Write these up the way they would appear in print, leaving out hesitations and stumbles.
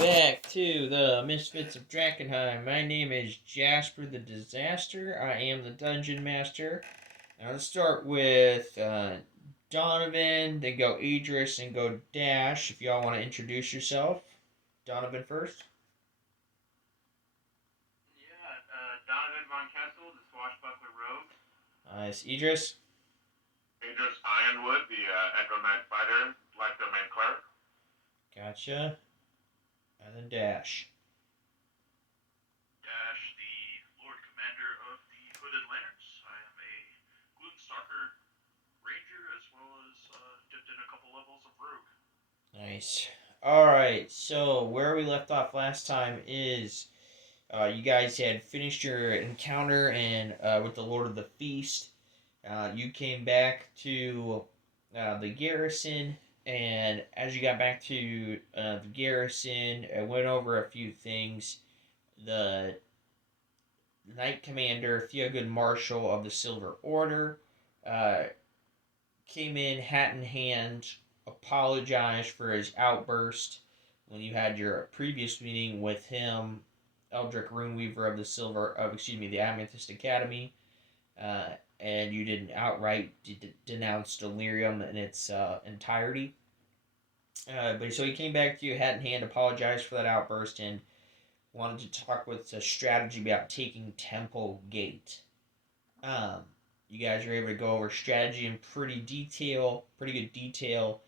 back to the Misfits of Drakkenheim. My name is Jasper the Disaster. I am the Dungeon Master. Now let's start with Donovan, then go Idris, and go Dash. If y'all want to introduce yourself. Donovan first. Yeah, Donovan Von Kessel, the swashbuckler rogue. Nice. Idris. Idris Ironwood, the Echo Knight fighter, Black Domain cleric. Gotcha. And then Dash. Dash, the Lord Commander of the Hooded Lanterns. I am a Gloomstalker Ranger as well as dipped in a couple levels of Rogue. Nice. Alright, so where we left off last time is you guys had finished your encounter and with the Lord of the Feast. You came back to the garrison, and as you got back to the garrison, I went over a few things. The Knight Commander, Theogood Marshal of the Silver Order, uh, came in hat in hand, apologized for his outburst when you had your previous meeting with him, Eldrick Runeweaver of the Amethyst Academy, and you didn't outright denounce Delirium in its entirety. But so he came back to you, hat in hand, apologized for that outburst, and wanted to talk with a strategy about taking Temple Gate. You guys were able to go over strategy in pretty good detail,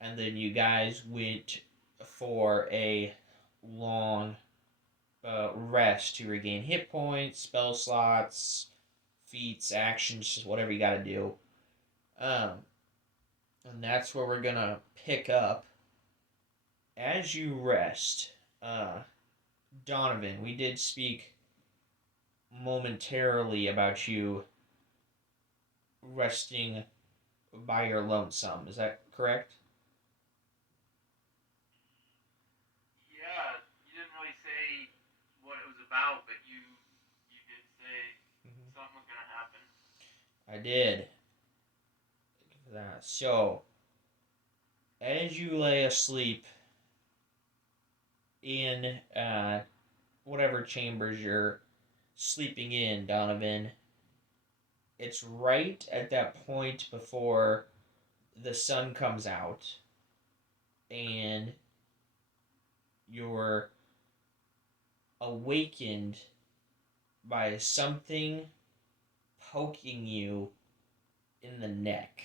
and then you guys went for a long rest to regain hit points, spell slots, feats, actions, whatever you gotta do. And that's where we're gonna pick up. As you rest, Donovan, we did speak momentarily about you resting by your lonesome. Is that correct? Yeah, you didn't really say what it was about, but you did say something was gonna happen. I did. So, as you lay asleep in whatever chambers you're sleeping in, Donovan, it's right at that point before the sun comes out and you're awakened by something poking you in the neck.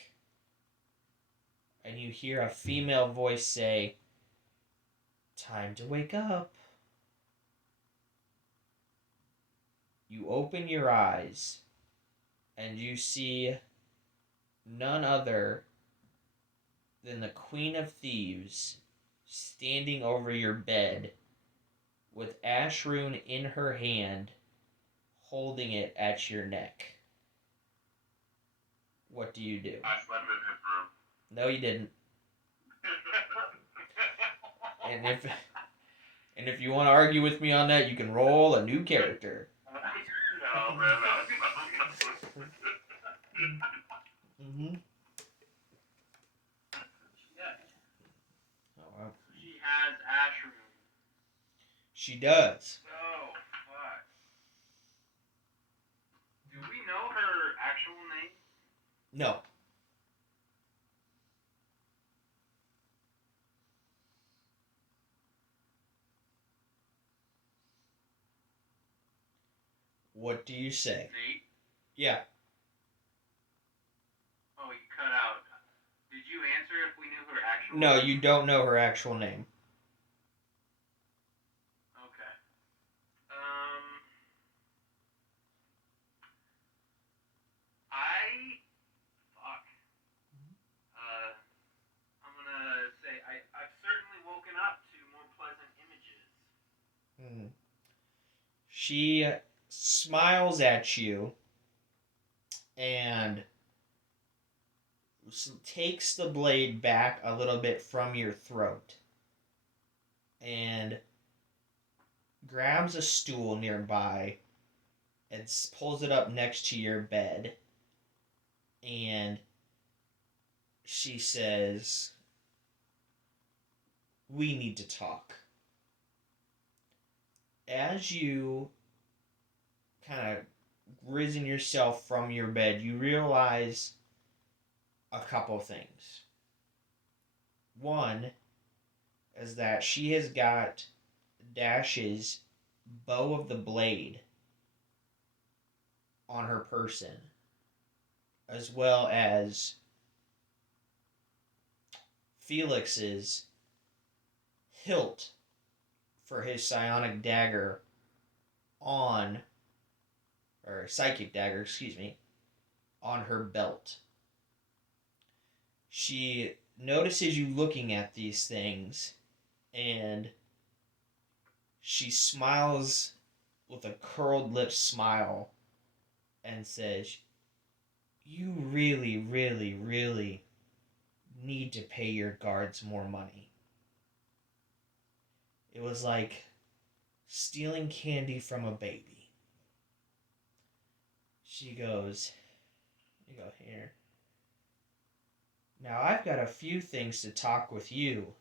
And you hear a female voice say, "Time to wake up." You open your eyes and you see none other than the Queen of Thieves standing over your bed with Ashrune in her hand, holding it at your neck. What do you do? I slept in his room. No, you didn't. And if you want to argue with me on that, you can roll a new character. No, man, Mm-hmm. Yeah. Oh, wow. She has Ashroom. She does. Oh, fuck. Do we know her actual name? No. What do you say? Nate? Yeah. Oh, you cut out. Did you answer if we knew her actual No, name? you don't know her actual name. Okay. Fuck. I'm gonna say I've certainly woken up to more pleasant images. She smiles at you and takes the blade back a little bit from your throat and grabs a stool nearby and pulls it up next to your bed, and she says, "We need to talk." as you kind of risen yourself from your bed, you realize a couple things. One is that she has got Dash's bow of the blade on her person, as well as Felix's hilt for his psionic dagger on, or psychic dagger, excuse me, on her belt. She notices you looking at these things, and she smiles with a curled lip smile and says, "You really, really, really need to pay your guards more money. It was like stealing candy from a baby." She goes, you go here. "Now I've got a few things to talk with you,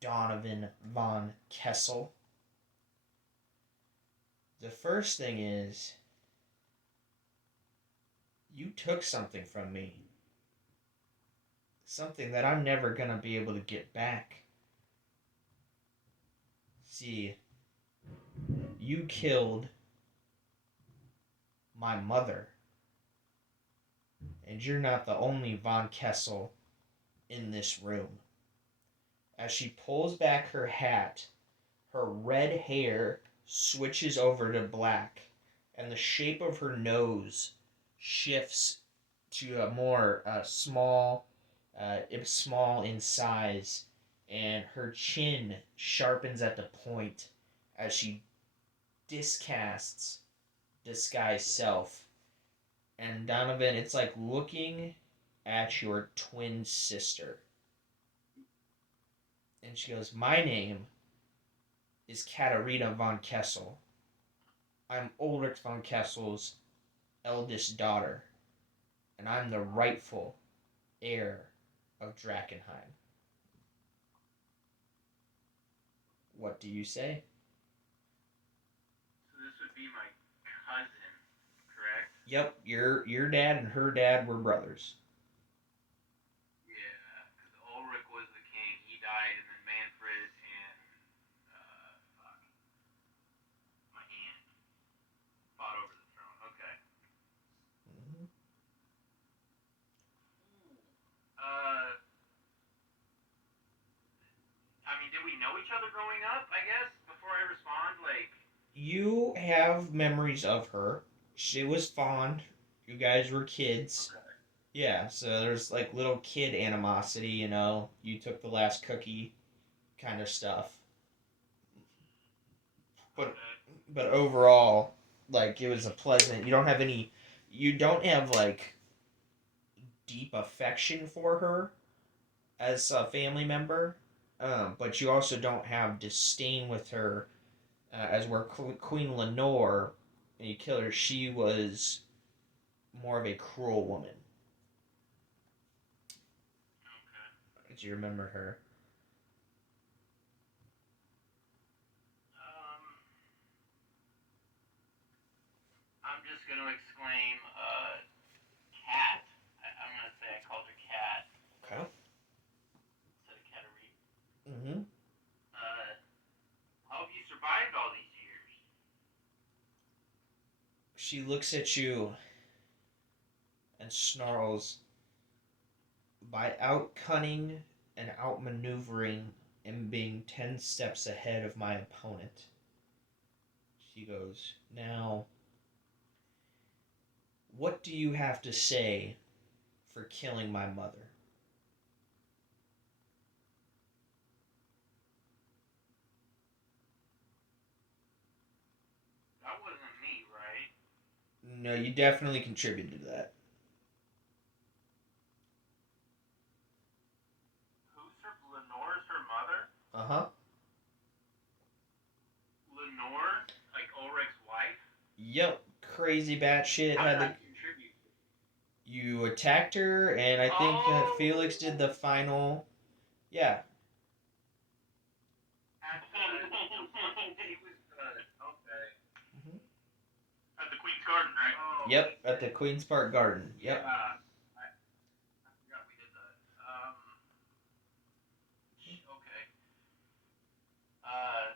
Donovan von Kessel. The first thing is, you took something from me. Something that I'm never going to be able to get back. See, you killed my mother. And you're not the only Von Kessel in this room." As she pulls back her hat, her red hair switches over to black, and the shape of her nose shifts to a more small in size, and her chin sharpens at the point as she discasts disguise self. And Donovan, it's like looking at your twin sister. And she goes, "My name is Katarina von Kessel. I'm Ulrich von Kessel's eldest daughter, and I'm the rightful heir of Drakkenheim. What do you say?" So this would be my cousin, correct? Yep, your dad and her dad were brothers. Yeah, because Ulrich was the king. He died, and then Manfred and fuck, my aunt fought over the throne. Okay. Mm-hmm. Ooh. I mean, did we know each other growing up? I guess before I respond, like. You have memories of her. She was fond. You guys were kids. Okay. Yeah, so there's like little kid animosity, you know. You took the last cookie kind of stuff. But Okay. but overall, like it was a pleasant. You don't have like deep affection for her as a family member. But you also don't have disdain with her, as where Queen Lenore, when you kill her, she was more of a cruel woman. Okay. Do you remember her? Um, I'm just gonna exclaim, cat. I'm gonna say I called her cat Okay. instead of Katarina. Mm-hmm. How have you survived all these years? She looks at you and snarls, "By outcunning and outmaneuvering and being 10 steps ahead of my opponent." She goes, "Now, what do you have to say for killing my mother?" That wasn't me, right? No, you definitely contributed to that. Who's her? Lenore's her mother? Uh-huh. Lenore? Like Ulrich's wife? Yep. Crazy batshit. How did I contribute? You attacked her, and I think that Felix did the final. Yeah. Garden, right? Oh, Yep, at the Queen's Park Garden. Yep. Yeah. I forgot we did that. Okay. Uh,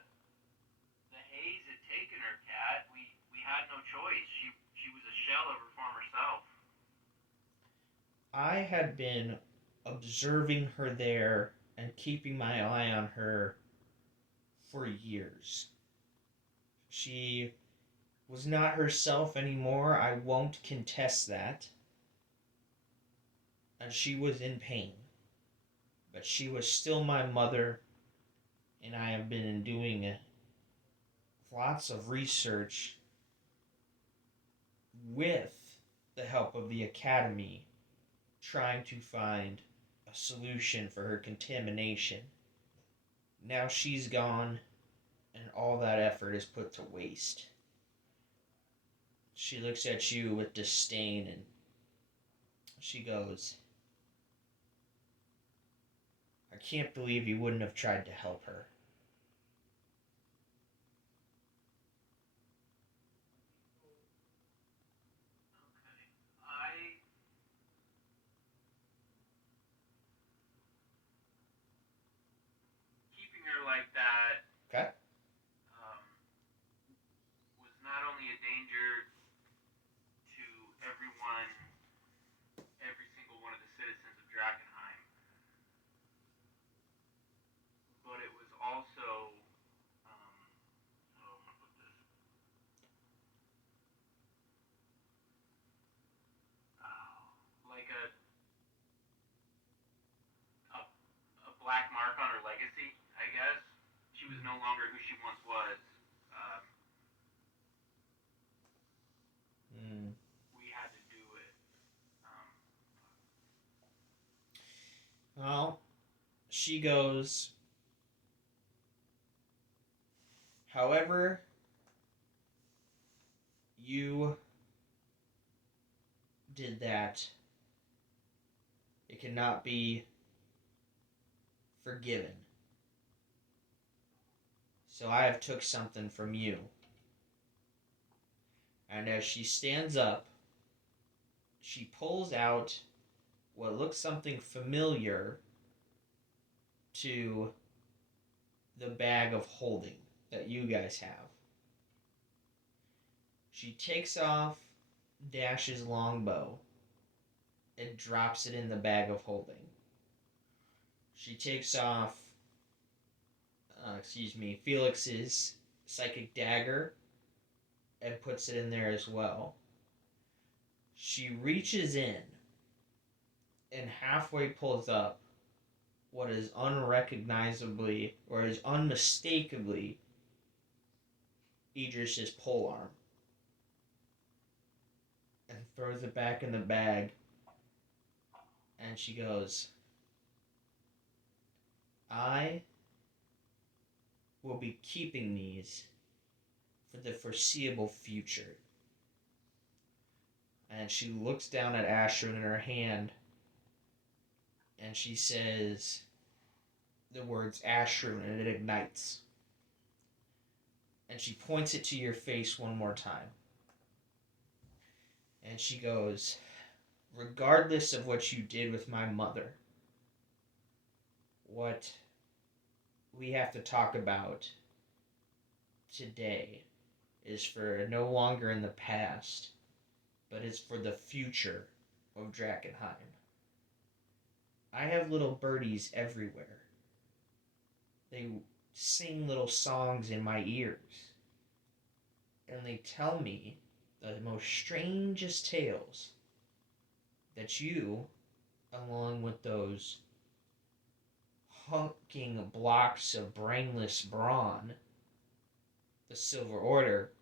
the haze had taken her, cat. We had no choice. She was a shell of her former self. I had been observing her there and keeping my eye on her for years. She was not herself anymore. I won't contest that. And she was in pain. But she was still my mother, and I have been doing lots of research with the help of the Academy, trying to find a solution for her contamination. Now she's gone, and all that effort is put to waste. She looks at you with disdain and she goes, I can't believe you wouldn't have tried to help her. Okay. I keeping her like that Okay? um, was not only a danger to everyone, every single one of the citizens of Drakkenheim, but it was also how am I put this? Like a a black mark on her legacy, I guess. She was no longer who she once was. Um, Mm. we had to do it. Um, Well, she goes, however, you did that. It cannot be forgiven. So I have took something from you. And as she stands up, she pulls out what looks something familiar to the bag of holding that you guys have. She takes off Dash's longbow and drops it in the bag of holding. She takes off, Felix's psychic dagger and puts it in there as well. She reaches in and halfway pulls up what is unrecognizably or is unmistakably Idris's polearm and throws it back in the bag. And she goes, I will be keeping these for the foreseeable future. And she looks down at Asher in her hand and she says the words Asher and it ignites. And she points it to your face one more time. And she goes, regardless of what you did with my mother, what we have to talk about today is for no longer in the past, but is for the future of Drakkenheim. I have little birdies everywhere. They sing little songs in my ears. And they tell me the most strangest tales that you, along with those hulking blocks of brainless brawn, the Silver Order,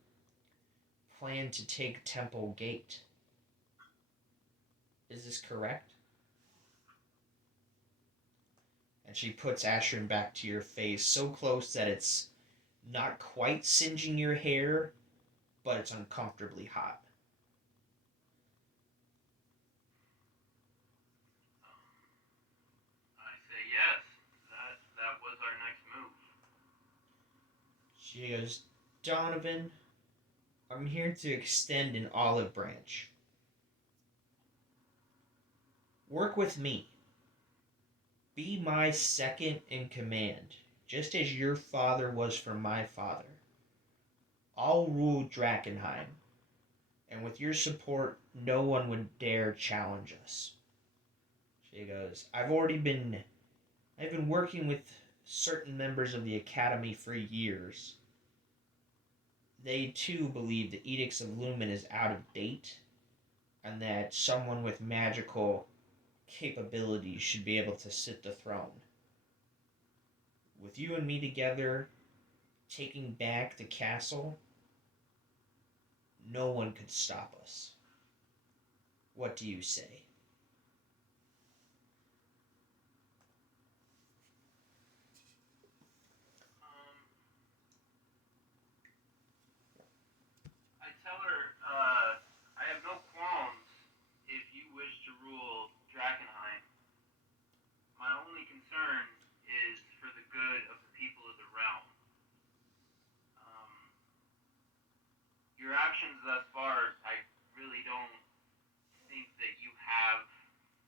plan to take Temple Gate. Is this correct? And she puts Ashrin back to your face so close that it's not quite singeing your hair, but it's uncomfortably hot. I say yes. That was our next move. She goes, Donovan, I'm here to extend an olive branch. Work with me. Be my second in command, just as your father was for my father. I'll rule Drakkenheim, and with your support, no one would dare challenge us. She goes, I've been working with certain members of the Academy for years. They too believe the Edicts of Lumen is out of date, and that someone with magical capabilities should be able to sit the throne. With you and me together, taking back the castle, no one could stop us. What do you say? I tell her, I have no qualms if you wish to rule Drakkenheim. My only concern is for the good of the people of the realm. Um, your actions thus far, I really don't think that you have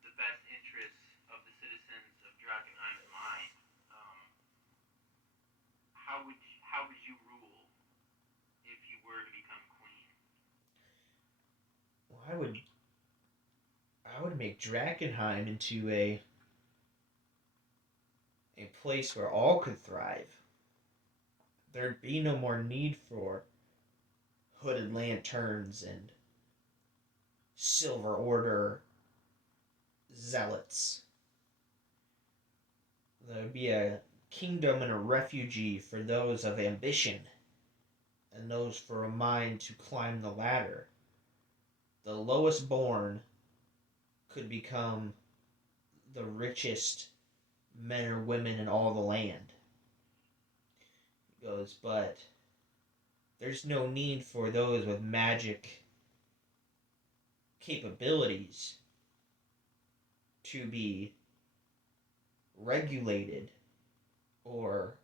the best interests of the citizens of Drakkenheim in mind. Um, how would you rule if you were to become queen? Well, I would make Drakkenheim into a place where all could thrive. There'd be no more need for hooded lanterns and silver order zealots. There would be a kingdom and a refugee for those of ambition and those for a mind to climb the ladder. The lowest born could become the richest men or women in all the land. He goes, but there's no need for those with magic capabilities to be regulated or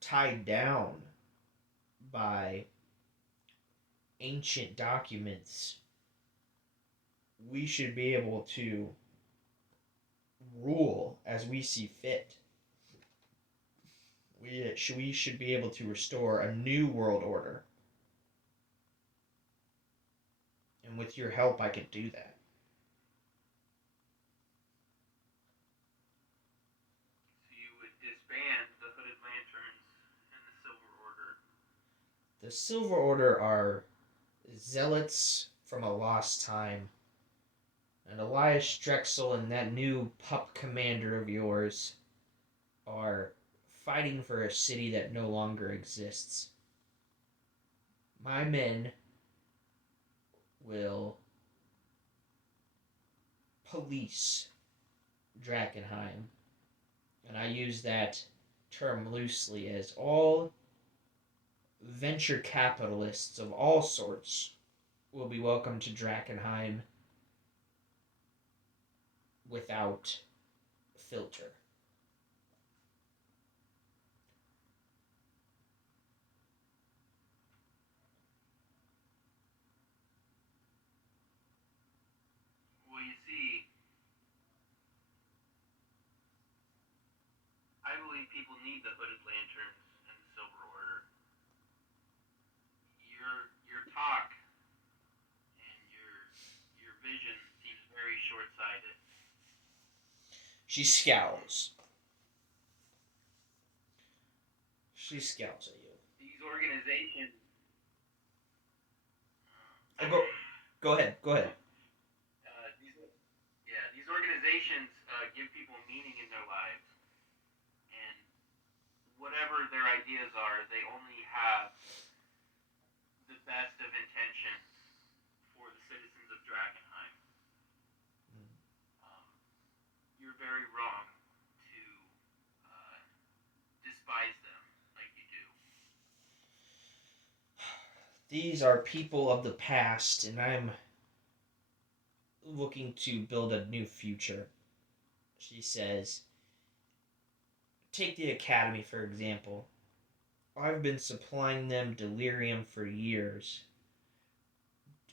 tied down by ancient documents. We should be able to rule as we see fit. We should be able to restore a new world order. And with your help, I could do that. So you would disband the Hooded Lanterns and the Silver Order. The Silver Order are zealots from a lost time. And Elias Drexel and that new pup commander of yours are fighting for a city that no longer exists. My men will police Drakkenheim, and I use that term loosely, as all venture capitalists of all sorts will be welcome to Drakkenheim without filter. Well, you see, I believe people need the Hooded Lanterns and the Silver Order. Your talk and your vision seems very short-sighted. She scowls. She scowls at you. These organizations. Oh, go ahead. These organizations give people meaning in their lives, and whatever their ideas are, they only have the best of intentions for the citizens of Drakkenheim. Um, you're very wrong to despise them like you do. These are people of the past, and I'm looking to build a new future. She says, take the Academy, for example. I've been supplying them delirium for years,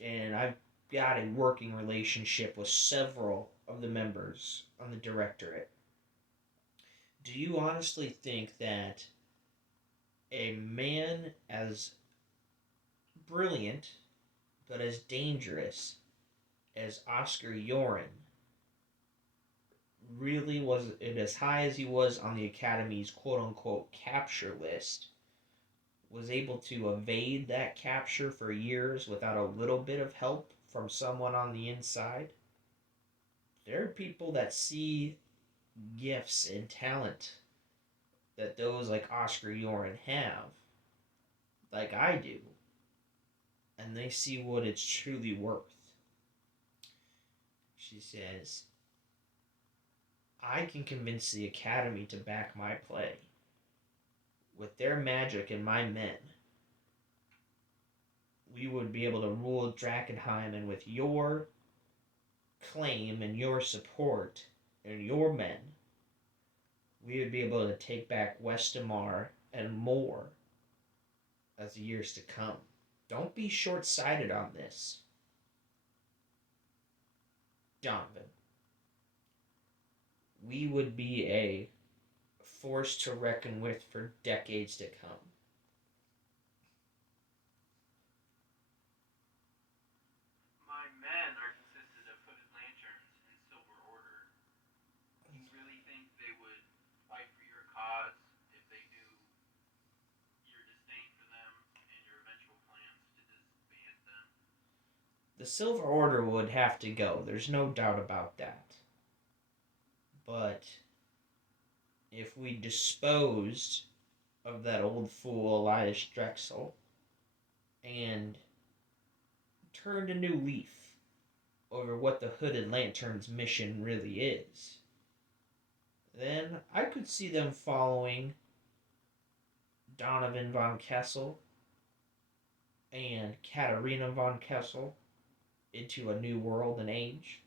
and I've got a working relationship with several of the members on the directorate. Do you honestly think that a man as brilliant but as dangerous as Oscar Yoren really was it as high as he was on the Academy's quote unquote capture list, was able to evade that capture for years without a little bit of help from someone on the inside? There are people that see gifts and talent that those like Oscar Yoren have, like I do, and they see what it's truly worth. She says, I can convince the Academy to back my play. With their magic and my men, we would be able to rule Drakkenheim, and with your claim and your support and your men, we would be able to take back Westamar and more as the years to come. Don't be short-sighted on this, Donovan. We would be a force to reckon with for decades to come. My men are consisted of hooded lanterns and silver order. You really think they would fight for your cause if they knew your disdain for them and your eventual plans to disband them? The Silver Order would have to go. There's no doubt about that. But if we disposed of that old fool Elias Drexel and turned a new leaf over what the Hooded Lantern's mission really is, then I could see them following Donovan von Kessel and Katarina von Kessel into a new world and age.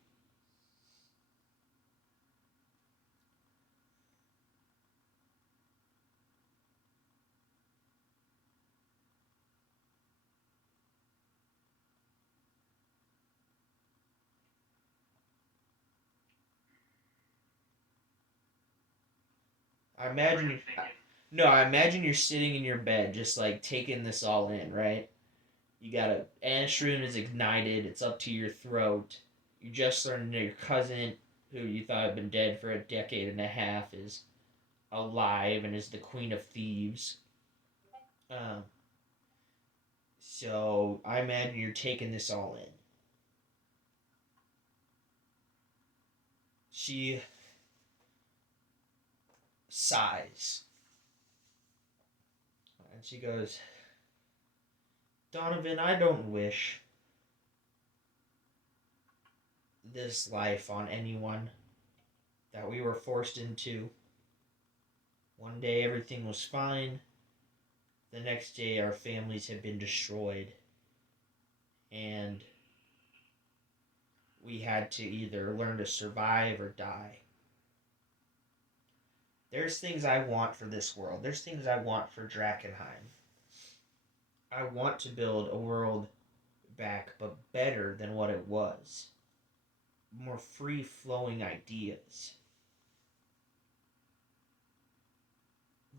I imagine you. No, I imagine you're sitting in your bed, just like taking this all in, right? You got a Anshroon is ignited. It's up to your throat. You just learned that your cousin, who you thought had been dead for a decade and a half, is alive and is the Queen of Thieves. Um, so I imagine you're taking this all in. She sighs. And she goes, Donovan, I don't wish this life on anyone that we were forced into. One day everything was fine. The next day our families had been destroyed. And we had to either learn to survive or die. There's things I want for this world. There's things I want for Drakkenheim. I want to build a world back, but better than what it was. More free-flowing ideas.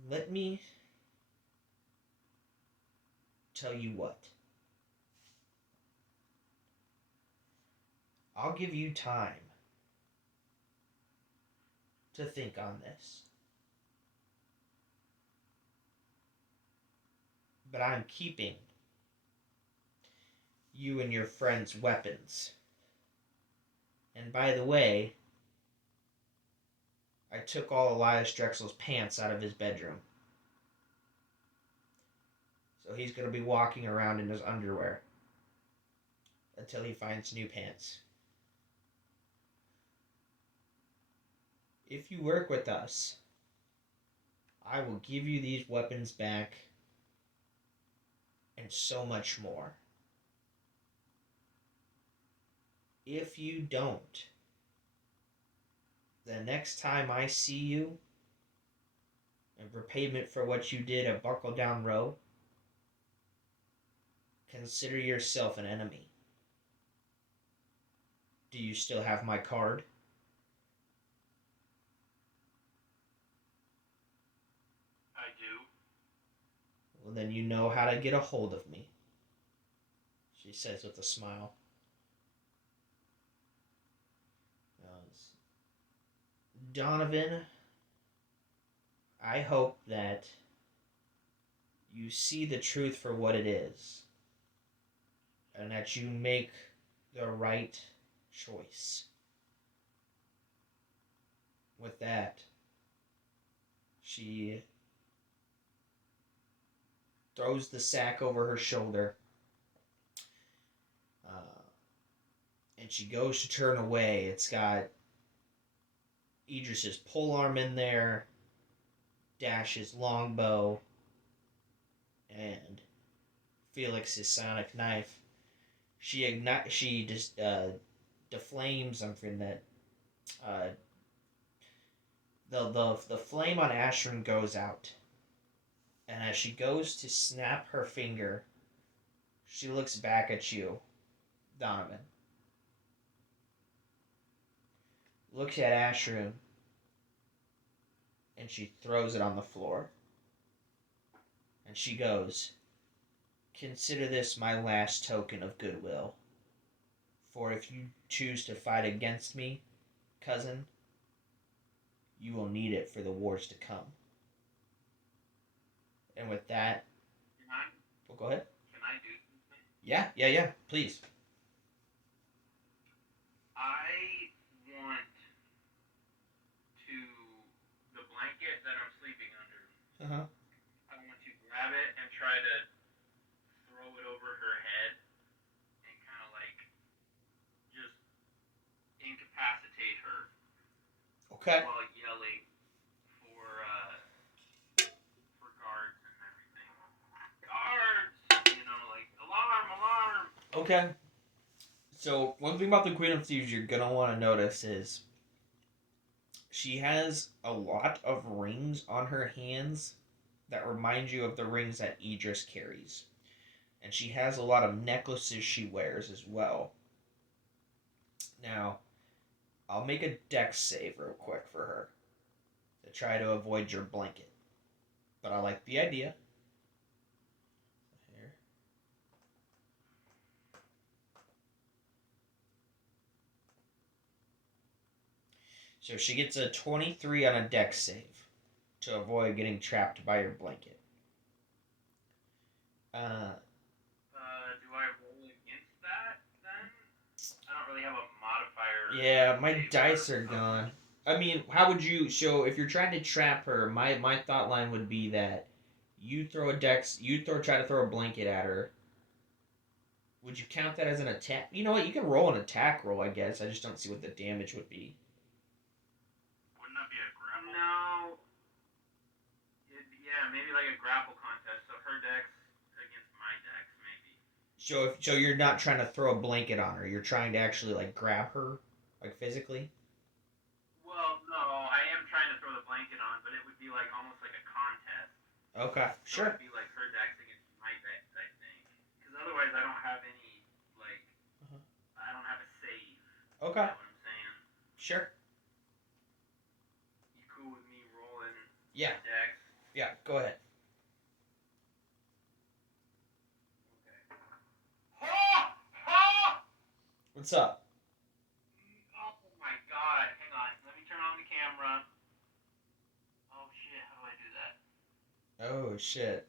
Let me tell you what. I'll give you time to think on this. But I'm keeping you and your friend's weapons. And by the way, I took all Elias Drexel's pants out of his bedroom. So he's going to be walking around in his underwear until he finds new pants. If you work with us, I will give you these weapons back and so much more. If you don't, the next time I see you, in repayment for what you did at Buckle Down Row, consider yourself an enemy. Do you still have my card? I do. Well, then you know how to get a hold of me, she says with a smile. Donovan, I hope that you see the truth for what it is, and that you make the right choice. With that, she throws the sack over her shoulder, and she goes to turn away. It's got Idris's polearm in there, Dash's longbow, and Felix's sonic knife. She just deflames something that uh, the flame on Ashram goes out, and as she goes to snap her finger, she looks back at you, Donovan. Looks at Ashram, and she throws it on the floor. And she goes, "Consider this my last token of goodwill. For if you choose to fight against me, cousin, you will need it for the wars to come." And with that, Can I? well, go ahead. Can I do something? Yeah, please. I want to the blanket that I'm sleeping under. Uh-huh. I want to grab it and try to throw it over her head and kind of like just incapacitate her Okay. while yelling for guards and everything. Guards, like alarm, alarm. Okay. So, one thing about the Queen of Thieves you're gonna want to notice is she has a lot of rings on her hands that remind you of the rings that Idris carries. And she has a lot of necklaces she wears as well. Now, I'll make a dex save real quick for her to try to avoid your blanket. But I like the idea. Here. So she gets a 23 on a dex save to avoid getting trapped by your blanket. Do I roll against that then? I don't really have a modifier. Yeah, my dice are gone. I mean, how would you? So, if you're trying to trap her, my thought line would be that you try to throw a blanket at her. Would you count that as an attack? You know what? You can roll an attack roll, I guess. I just don't see what the damage would be. Wouldn't that be a grapple? No. Yeah, maybe like a grapple contest. So her dex against my dex, maybe. So you're not trying to throw a blanket on her. You're trying to actually like grab her, like physically. Well, no, I am trying to throw the blanket on, but it would be like almost like a contest. Okay, So sure. it'd be like her dex against my dex, I think. Because otherwise, I don't have any like. I don't have a save. Okay. You know what I'm saying? Sure. You cool with me rolling? Yeah. Dex. Yeah. Go ahead. What's up? Oh my god, hang on. Let me turn on the camera. Oh shit, how do I do that? Oh shit.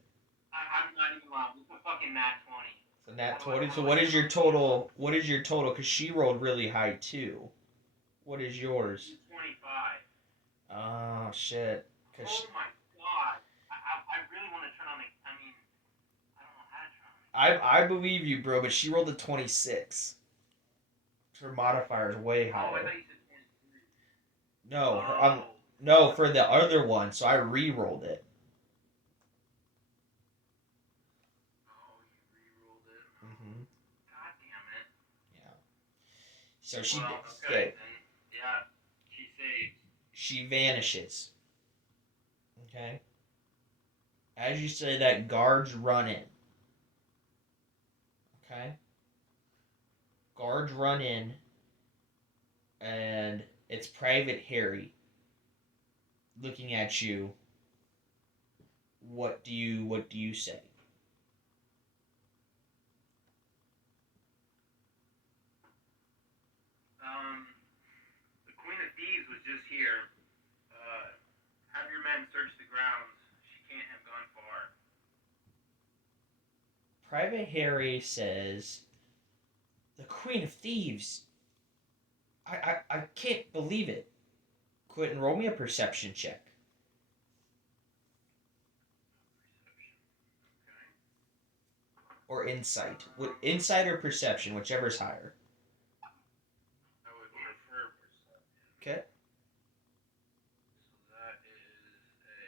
I'm not even lying. It's a fucking nat 20. So nat 20. So what is your total? What is your total? Because she rolled really high too. What is yours? 25. Oh shit. Oh my god. I really want to turn on the. I mean, I don't know how to turn on the. I believe you, bro, but she rolled a 26. Her modifier is way Oh, I higher. thought you said 23. No, Oh. no, for the other one, so I re-rolled it. Oh, you re-rolled it. Mm-hmm. God damn it. Yeah. So she Well, escaped. okay, then, yeah, she saves. She vanishes. Okay. As you say that, guards run in. Okay? Guards run in, and it's Private Harry looking at you. What do you say? The Queen of Thieves was just here. Uh, have your men search the grounds. She can't have gone far. Private Harry says, "The Queen of Thieves. I can't believe it." Quentin, roll me a perception check. Or insight. Insight or perception, whichever's higher. I would prefer perception. Okay. So that is a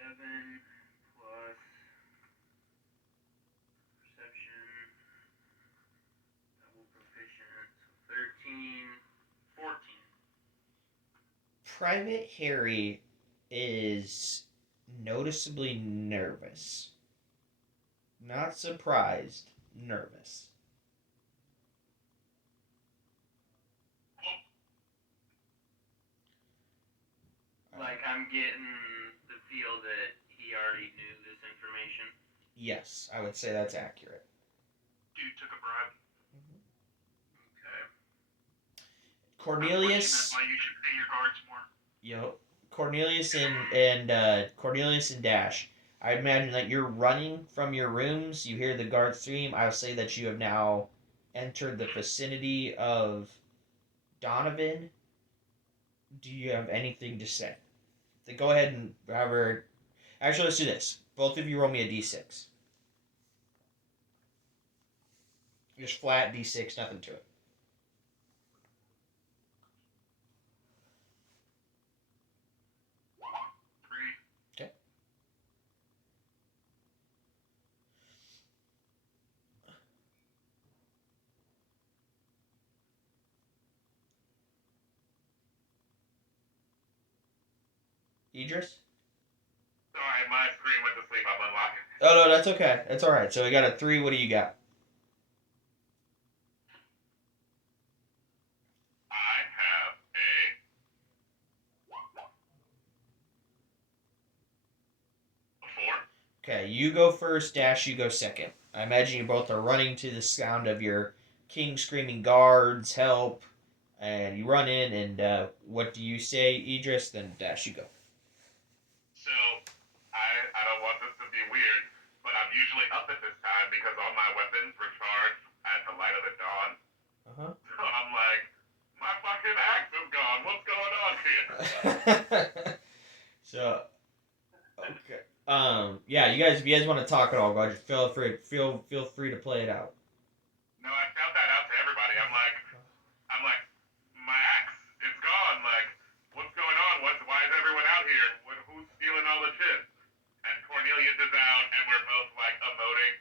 7 plus perception, double proficient, so 13, 14. Private Harry is noticeably nervous. Not surprised, nervous. Like, I'm getting the feel that he already knew this information. Yes, I would say that's accurate. Dude took a bribe. Okay. Cornelius. That's why you should pay your guards more. Yep. Cornelius and Dash. I imagine that you're running from your rooms. You hear the guard scream. I'll say that you have now entered the vicinity of Donovan. Do you have anything to say? Then go ahead and have her. Actually, let's do this. Both of you roll me a d6. Just flat d6, nothing to it. 3. Okay. Idris? Sorry, my screen went to sleep. I'm unlocking. Oh, no, that's okay. That's all right. So we got a 3. What do you got? I have a 4. Okay, you go first, Dash, you go second. I imagine you both are running to the sound of your king screaming guards, help, and you run in, and what do you say, Idris? Then Dash, you go. So, I don't want this to be weird, but I'm usually up at this time because all my weapons recharge at the light of the dawn. Uh-huh. So I'm like, my fucking axe is gone. What's going on here? So, okay. Yeah, if you guys want to talk at all, go ahead. Feel free to play it out. No, I shout that out to everybody. I'm like, my axe is gone. Like, what's going on? Why is everyone out here? Who's stealing all the shit? And Cornelius is out, and we're both like emoting,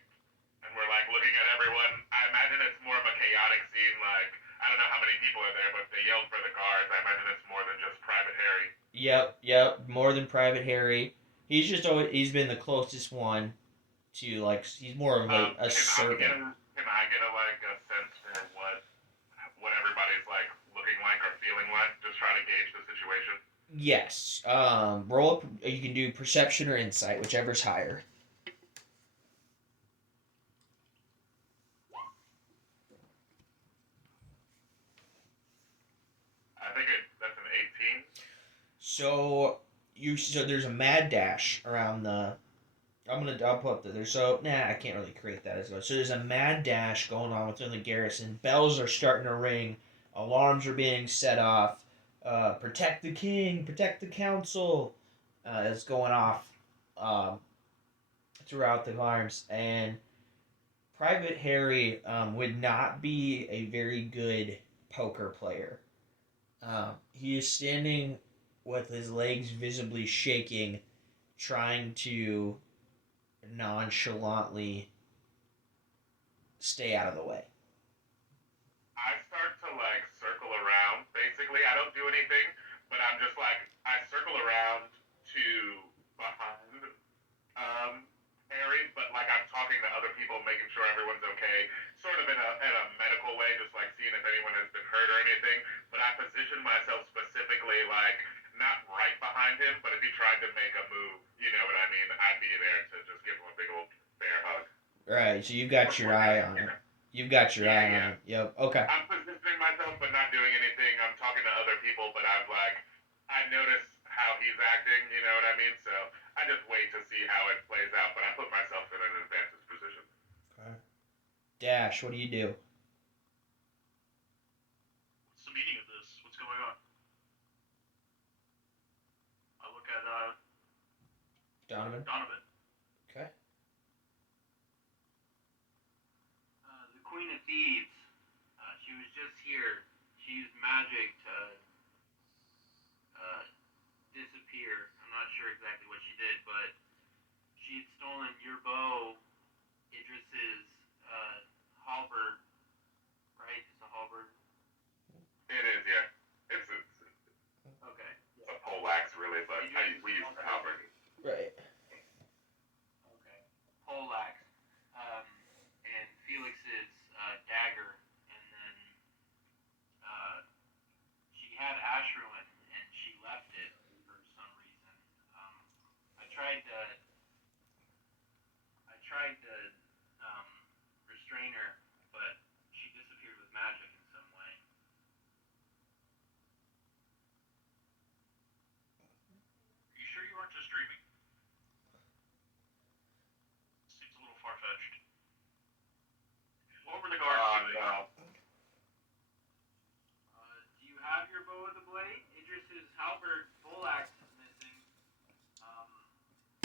and we're like looking at everyone. I imagine it's more of a chaotic scene. Like, I don't know how many people are there, but they yelled for the guards. I imagine it's more than just Private Harry. Yep, more than Private Harry. He's been the closest one to, like, he's more of a servant. Can I get a sense for what everybody's like looking like or feeling like? Just try to gauge the situation. Yes. Roll up. You can do perception or insight, whichever's higher. I think that's an 18. So there's a mad dash around the. I'll put up there's I can't really create that as well. So there's a mad dash going on within the garrison. Bells are starting to ring. Alarms are being set off. Protect the king. Protect the council. Is going off. Um, Throughout the arms, and Private Harry would not be a very good poker player. He is standing with his legs visibly shaking, trying to nonchalantly stay out of the way. I start to like circle around. Basically, I don't do anything, but I'm just like I circle around to behind like not right behind him, but if he tried to make a move, you know what I mean, I'd be there to just give him a big old bear hug. Right. So you've got your Before eye getting on it. here. You've got your Yeah, eye on yeah. it. Yep. Okay. I'm positioning myself, but not doing anything. I'm talking to other people, but I'm like, I notice how he's acting. You know what I mean? So I just wait to see how it plays out. But I put myself in an advantage position. Okay. Dash. What do you do? What's the meaning of this? What's going on? I look at Donovan. Donovan. Okay. The Queen of Thieves. She was just here. She used magic to uh, disappear. I'm not sure exactly what she did, but she had stolen your bow, Idris's halberd, right? It's a halberd. It is, yeah. Okay. It's a poleaxe, really, but we use the halberd. Right. Okay. Poleaxe. And Felix's dagger, and then she had Ashruin, and she left it for some reason. Um, I tried to I tried to restrain her, but she disappeared with magic in some way. Are you sure you aren't just dreaming? Seems a little far fetched. What were the guards doing? No. Do you have your bow with the blade? Idris's halberd poleaxe is missing.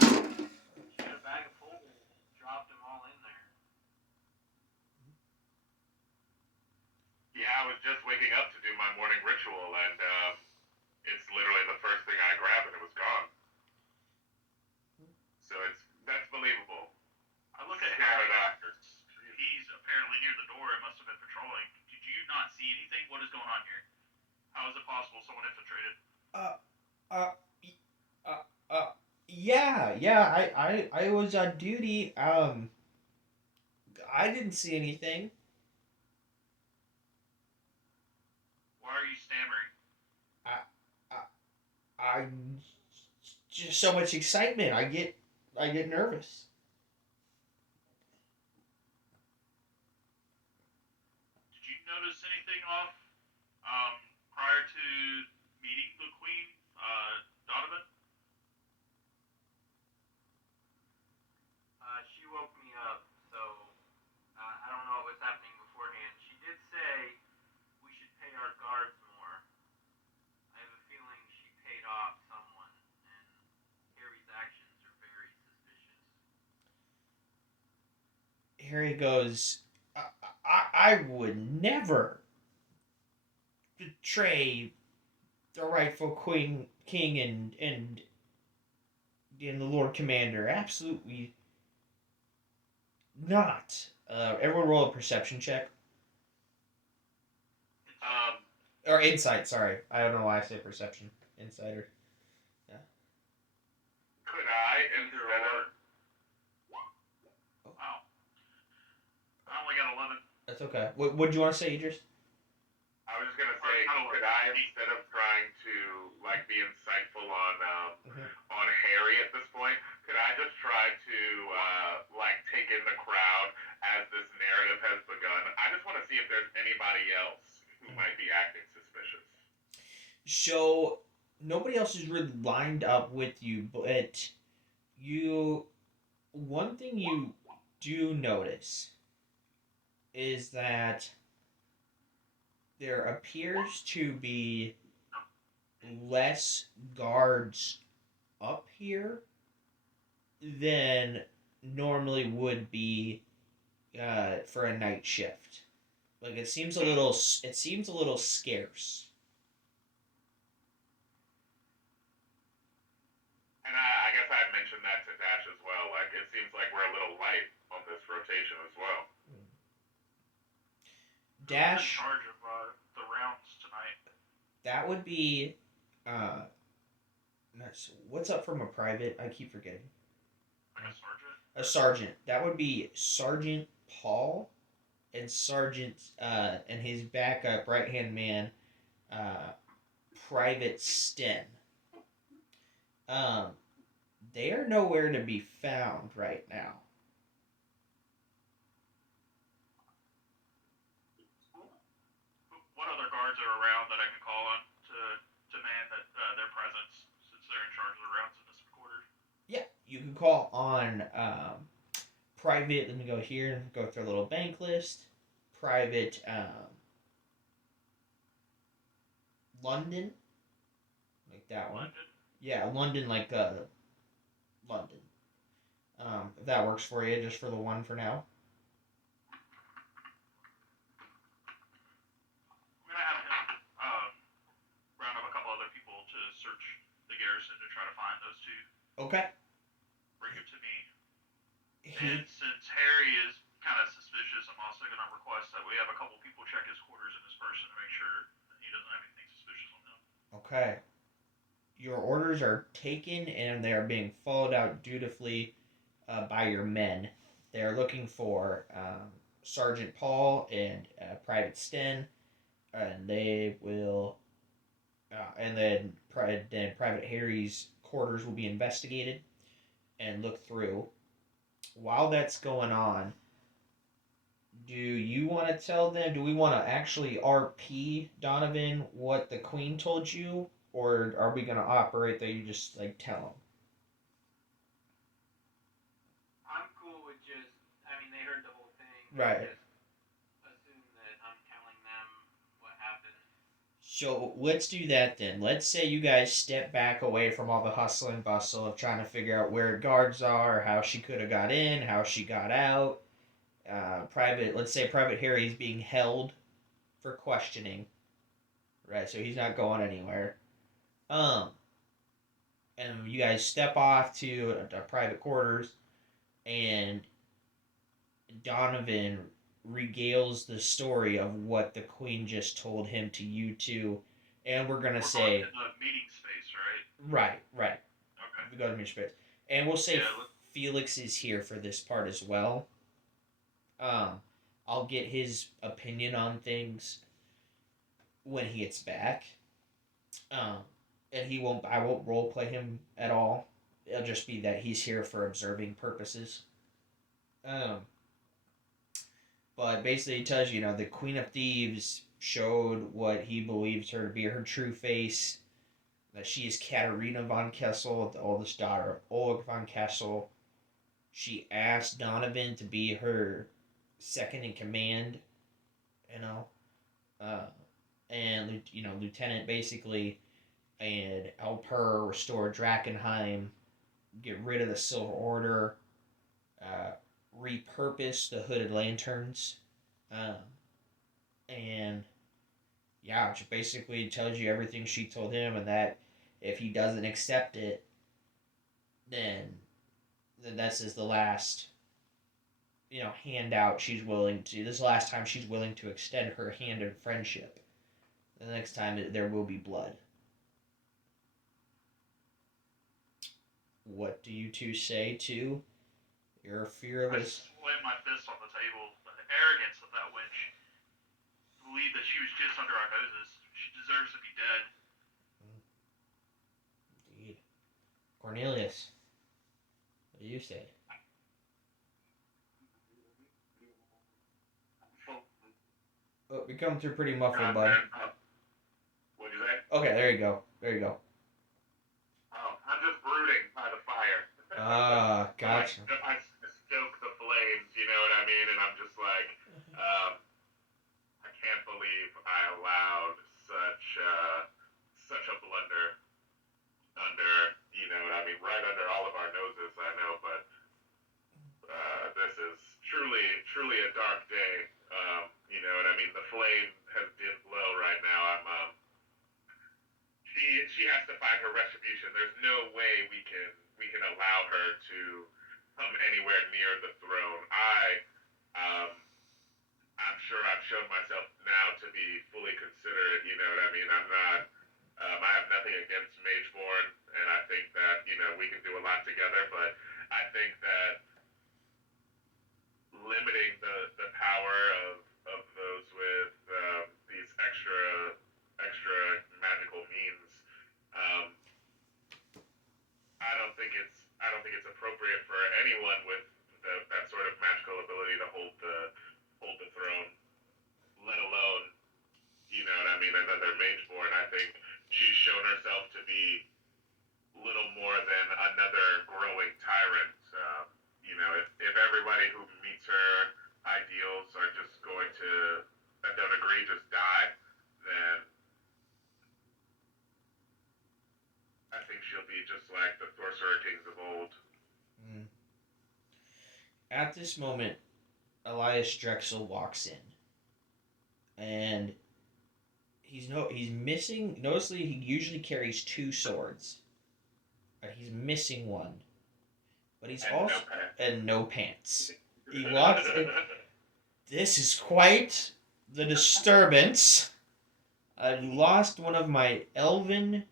She had a bag of folders, dropped them all in there. Yeah, I was just waking up to do my morning ritual, and it's literally the first thing I grabbed, and it was gone. So that's believable. I look at Harry. He's apparently near the door and must have been patrolling. Did you not see anything? What is going on here? How is it possible someone infiltrated? Yeah. I was on duty. I didn't see anything. Why are you stammering? I just so much excitement. I get nervous. Did you notice anything off prior to meeting the Queen, Donovan? She woke me up, so I don't know what was happening beforehand. She did say we should pay our guards more. I have a feeling she paid off someone, and Harry's actions are very suspicious. Harry goes, I would never betray the rightful queen, king, and the Lord Commander. Absolutely not. Everyone roll a perception check. Um, Or insight, sorry. I don't know why I say perception. Insider. could I, instead of Wow. I only got 11. That's okay. What do you want to say, Idris? I was just gonna say, could I, instead of trying to like be insightful on Harry at this point, could I just try to like take in the crowd as this narrative has begun? I just want to see if there's anybody else who might be acting suspicious. So nobody else is really lined up with you, but one thing you do notice is that there appears to be less guards up here than normally would be for a night shift. Like it seems a little scarce. And I guess I mentioned that to Dash as well. Like it seems like we're a little light on this rotation as well. Dash. Who's in charge of the rounds tonight? That would be. What's up from a private? I keep forgetting. Like a sergeant? A sergeant. That would be Sergeant Paul, and Sergeant and his backup right hand man, Private Sten. Um, they are nowhere to be found right now. What other guards are around that I can call on to demand that their presence, since they're in charge of the rounds in this quarter? Yeah, you can call on private. Let me go here and go through a little bank list. Private London, like that one. London. Yeah, London, like London. If that works for you, just for the one for now. I'm gonna have him round up a couple other people to search the garrison to try to find those two. Okay. Bring them to me. He, And since Harry is kind of suspicious, I'm also gonna request that we have a couple people check his quarters and his person to make sure that he doesn't have anything suspicious on him. okay. Your orders are taken and they are being followed out dutifully by your men. They are looking for Sergeant Paul and Private Sten, and they will, and then Private Harry's quarters will be investigated and looked through. While that's going on, do you want to tell them? Do we want to actually RP Donovan what the Queen told you, or are we going to operate that you just like tell him? I'm cool with just. I mean, they heard the whole thing. Right. Just assume that I'm telling them what happened. So let's do that then. Let's say you guys step back away from all the hustle and bustle of trying to figure out where guards are, how she could have got in, how she got out. Let's say Private Harry is being held for questioning, right? So he's not going anywhere. Um, and you guys step off to private quarters, and Donovan regales the story of what the Queen just told him to you two, and we're gonna We're going say to the meeting space, right? right. Okay. We go to Misfits, and we'll say Yeah. Felix is here for this part as well. Um, I'll get his opinion on things when he gets back. Um, and he won't. I won't role play him at all. It'll just be that he's here for observing purposes. Um, but basically, it tells you, the Queen of Thieves showed what he believes her to be her true face. That she is Katerina von Kessel, the oldest daughter of Ulrich von Kessel. She asked Donovan to be her second in command, you know, uh, and lieutenant basically, and help her restore Drakkenheim, get rid of the Silver Order, uh, repurpose the Hooded Lanterns, um, and yeah, it basically tells you everything she told him, and that if he doesn't accept it, then this is the last handout she's willing to. This is the last time she's willing to extend her hand in friendship. The next time there will be blood. What do you two say to your I fearless? slam my fist on the table. The arrogance of that wench. Believe that she was just under our noses. She deserves to be dead. Indeed. Cornelius, what do you say? Oh, you're coming through pretty muffled, bud. What'd you say? Okay, there you go. There you go. Oh, I'm just brooding by the fire. Ah, gotcha. I stoke the flames, you know what I mean? And I'm just like, I can't believe I allowed such a blunder under, you know what I mean, right under all of our noses, I know, but this is truly a dark day. You know what I mean? The flame has dipped low right now. She has to find her retribution. There's no way we can allow her to come anywhere near the throne. Um I'm sure I've shown myself now to be fully considerate, you know what I mean? I'm not I have nothing against Mageborn, and I think that, we can do a lot together, but I think that limiting the power of those with these extra magical means I don't think it's appropriate for anyone with that sort of magical ability to hold the throne, let alone, you know what I mean, another Mageborn. I think she's shown herself to be little more than another growing tyrant. You know, if everybody who meets her ideals are just going to, that don't agree, just die, then I think she'll be just like the sorcerer kings of old. Mm. At this moment, Elias Drexel walks in, and he's missing. Noticeably, he usually carries two swords, but he's missing one. But he's And also no pants. and no pants. He walks in. This is quite the disturbance. I've lost one of my elven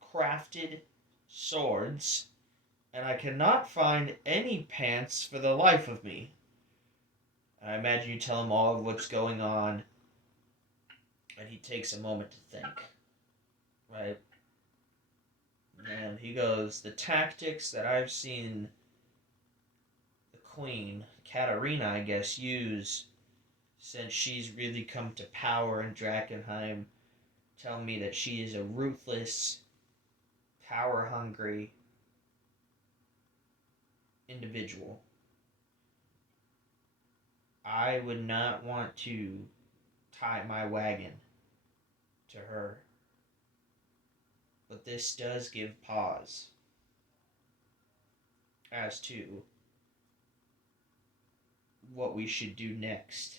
crafted swords, and I cannot find any pants for the life of me. I imagine you tell him all of what's going on, and he takes a moment to think. Right? And he goes, the tactics that I've seen the Queen, Katarina, I guess, use since she's really come to power in Drakkenheim, tell me that she is a ruthless, power-hungry individual. I would not want to tie my wagon to her. But this does give pause as to what we should do next,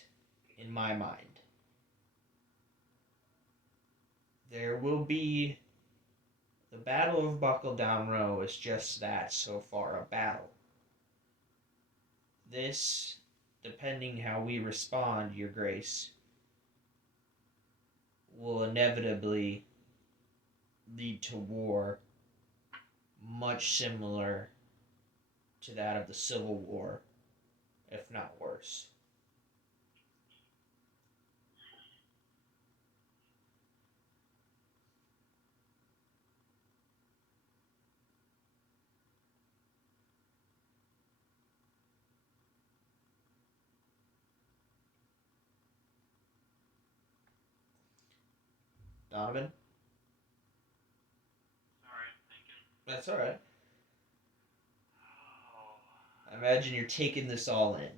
in my mind. There will be the Battle of Buckle Down Row is just that so far, a battle. This, depending how we respond, Your Grace, will inevitably lead to war much similar to that of the Civil War, if not worse. Donovan? Sorry, I'm thinking. That's alright. Oh. I imagine you're taking this all in.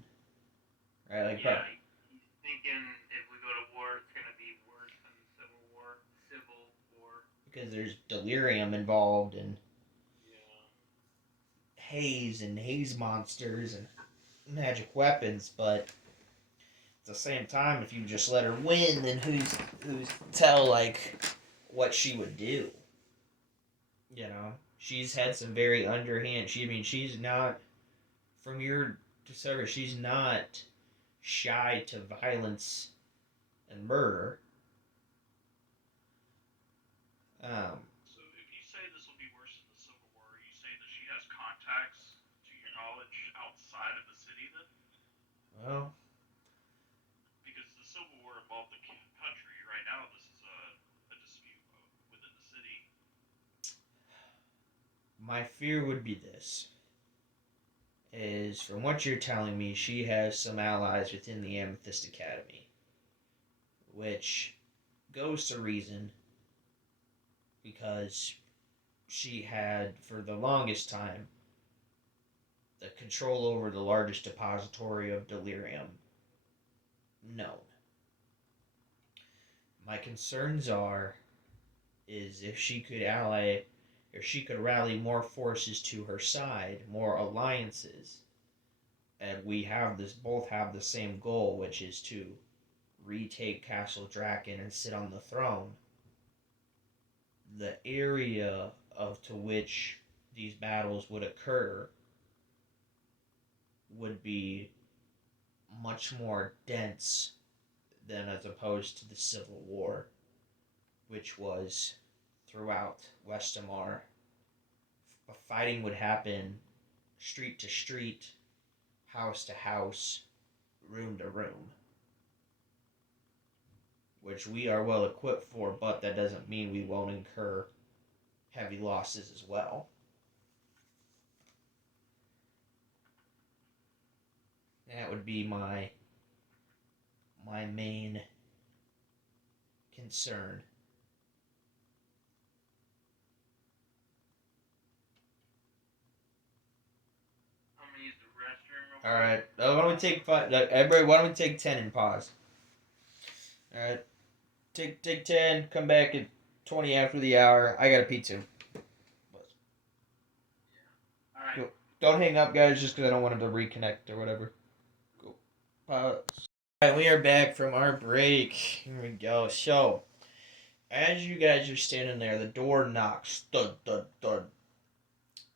Right? Like, Yeah, he's thinking if we go to war, it's gonna be worse than the Civil War. Civil War. because there's delirium involved and Yeah. haze monsters and magic weapons, but at the same time, if you just let her win, then who's tell like what she would do? You know, she's had some very underhand. She's not from your discovery. She's not shy to violence and murder. Um, So if you say this will be worse than the Civil War, are you saying that she has contacts, to your knowledge, outside of the city then? well, Because the Civil War involved the country. Right now, this is a dispute within the city. my fear would be this. Is from what you're telling me, she has some allies within the Amethyst Academy, which goes to reason because she had, for the longest time, the control over the largest depository of delirium known. My concerns is if she could rally more forces to her side, more alliances, and both have the same goal, which is to retake Castle Draken and sit on the throne. The area to which these battles would occur would be much more dense than as opposed to the Civil War, which was throughout Westamar. Fighting would happen street to street, house to house, room to room, which we are well equipped for, but that doesn't mean we won't incur heavy losses as well. That would be my main concern. I'm gonna use the restroom real All right. quick. Why don't we take five? Everybody, why don't we take 10 and pause? All right. Take 10. Come back at 20 after the hour. I gotta pee too. Alright. Cool. Don't hang up, guys, just because I don't want it to reconnect or whatever. Cool. Pause. All right, we are back from our break. Here we go. So, as you guys are standing there, the door knocks. Thud, thud, thud.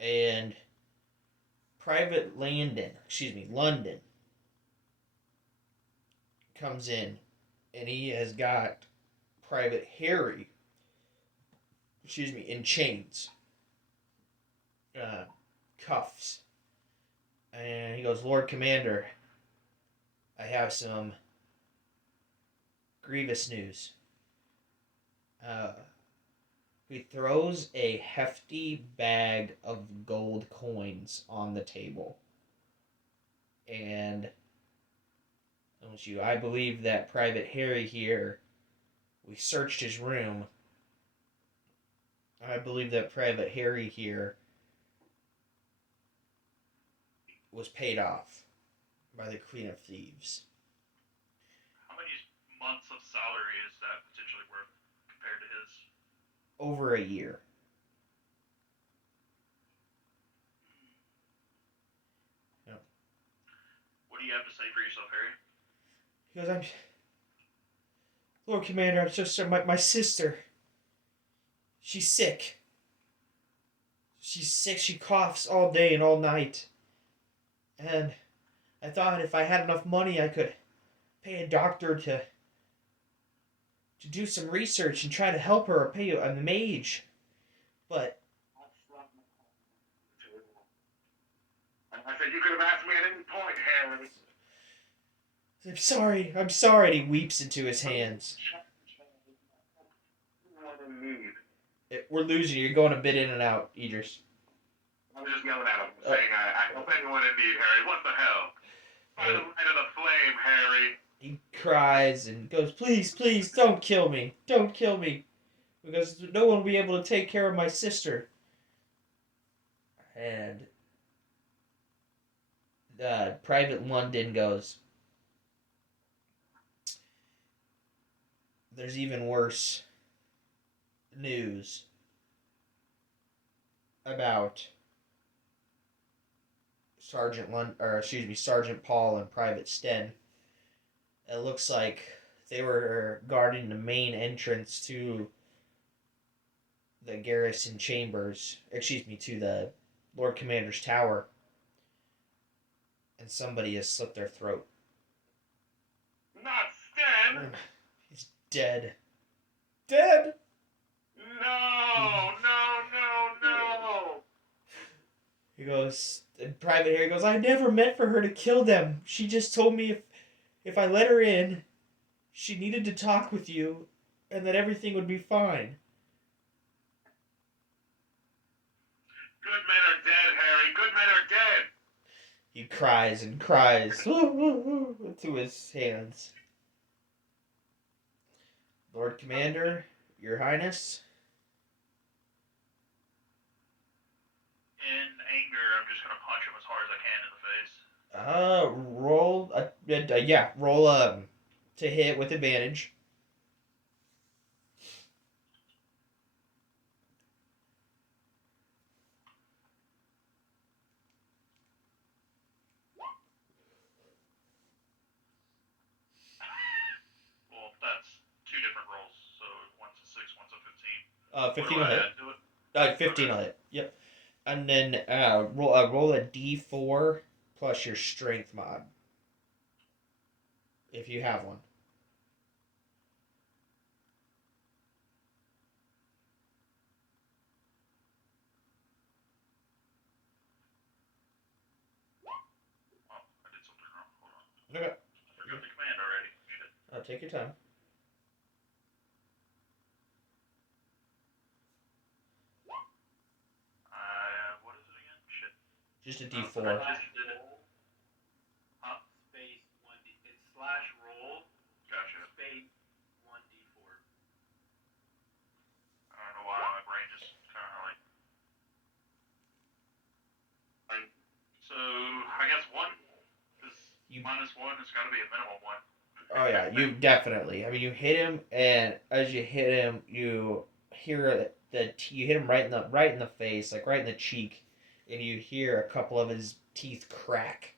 And London comes in, and he has got Private Harry, in chains, cuffs, and he goes, Lord Commander, I have some grievous news. He throws a hefty bag of gold coins on the table, and I believe that Private Harry here, we searched his room. I believe that Private Harry here was paid off by the Queen of Thieves. How many months of salary is that potentially worth compared to his? Over a year. Yep. What do you have to say for yourself, Harry? He goes, Lord Commander, I'm so sorry. My sister, she's sick. She's sick. She coughs all day and all night. And I thought if I had enough money, I could pay a doctor to do some research and try to help her, or pay a mage. But I said, you could have asked me at any point, Harry. I'm sorry. And he weeps into his hands. We're losing you. You're going a bit in and out, Idris. I'm just yelling at him, saying, I help anyone in need, Harry. What the hell? By the light of the flame, Harry. He cries and goes, please, don't kill me. Don't kill me. Because no one will be able to take care of my sister. And Private London goes, there's even worse news about Sergeant Paul and Private Sten. It looks like they were guarding the main entrance to the garrison chambers, to the Lord Commander's tower, and somebody has slit their throat. Not Sten! He's dead. Dead! No! He goes, and Private Harry goes, I never meant for her to kill them. She just told me if I let her in, she needed to talk with you, and that everything would be fine. Good men are dead, Harry. Good men are dead. He cries and cries into his hands. Lord Commander, Your Highness. In anger, I'm just gonna punch him as hard as I can in the face. Roll to hit with advantage. Well, that's two different rolls, so one's a 6, one's a 15. 15 What will do I hit. add to it? 15 will Okay. hit. Yep. And then roll a d4 plus your strength mod. If you have one. Oh, I did something wrong. Hold on. Okay. I forgot the command already. Shit. Take your time. What is it again? Shit. Just a I d4. just did it. Huh? -1 has got to be a minimum one. Oh yeah, you definitely. I mean, you hit him, and as you hit him, you hear you hit him right in the face, like right in the cheek, and you hear a couple of his teeth crack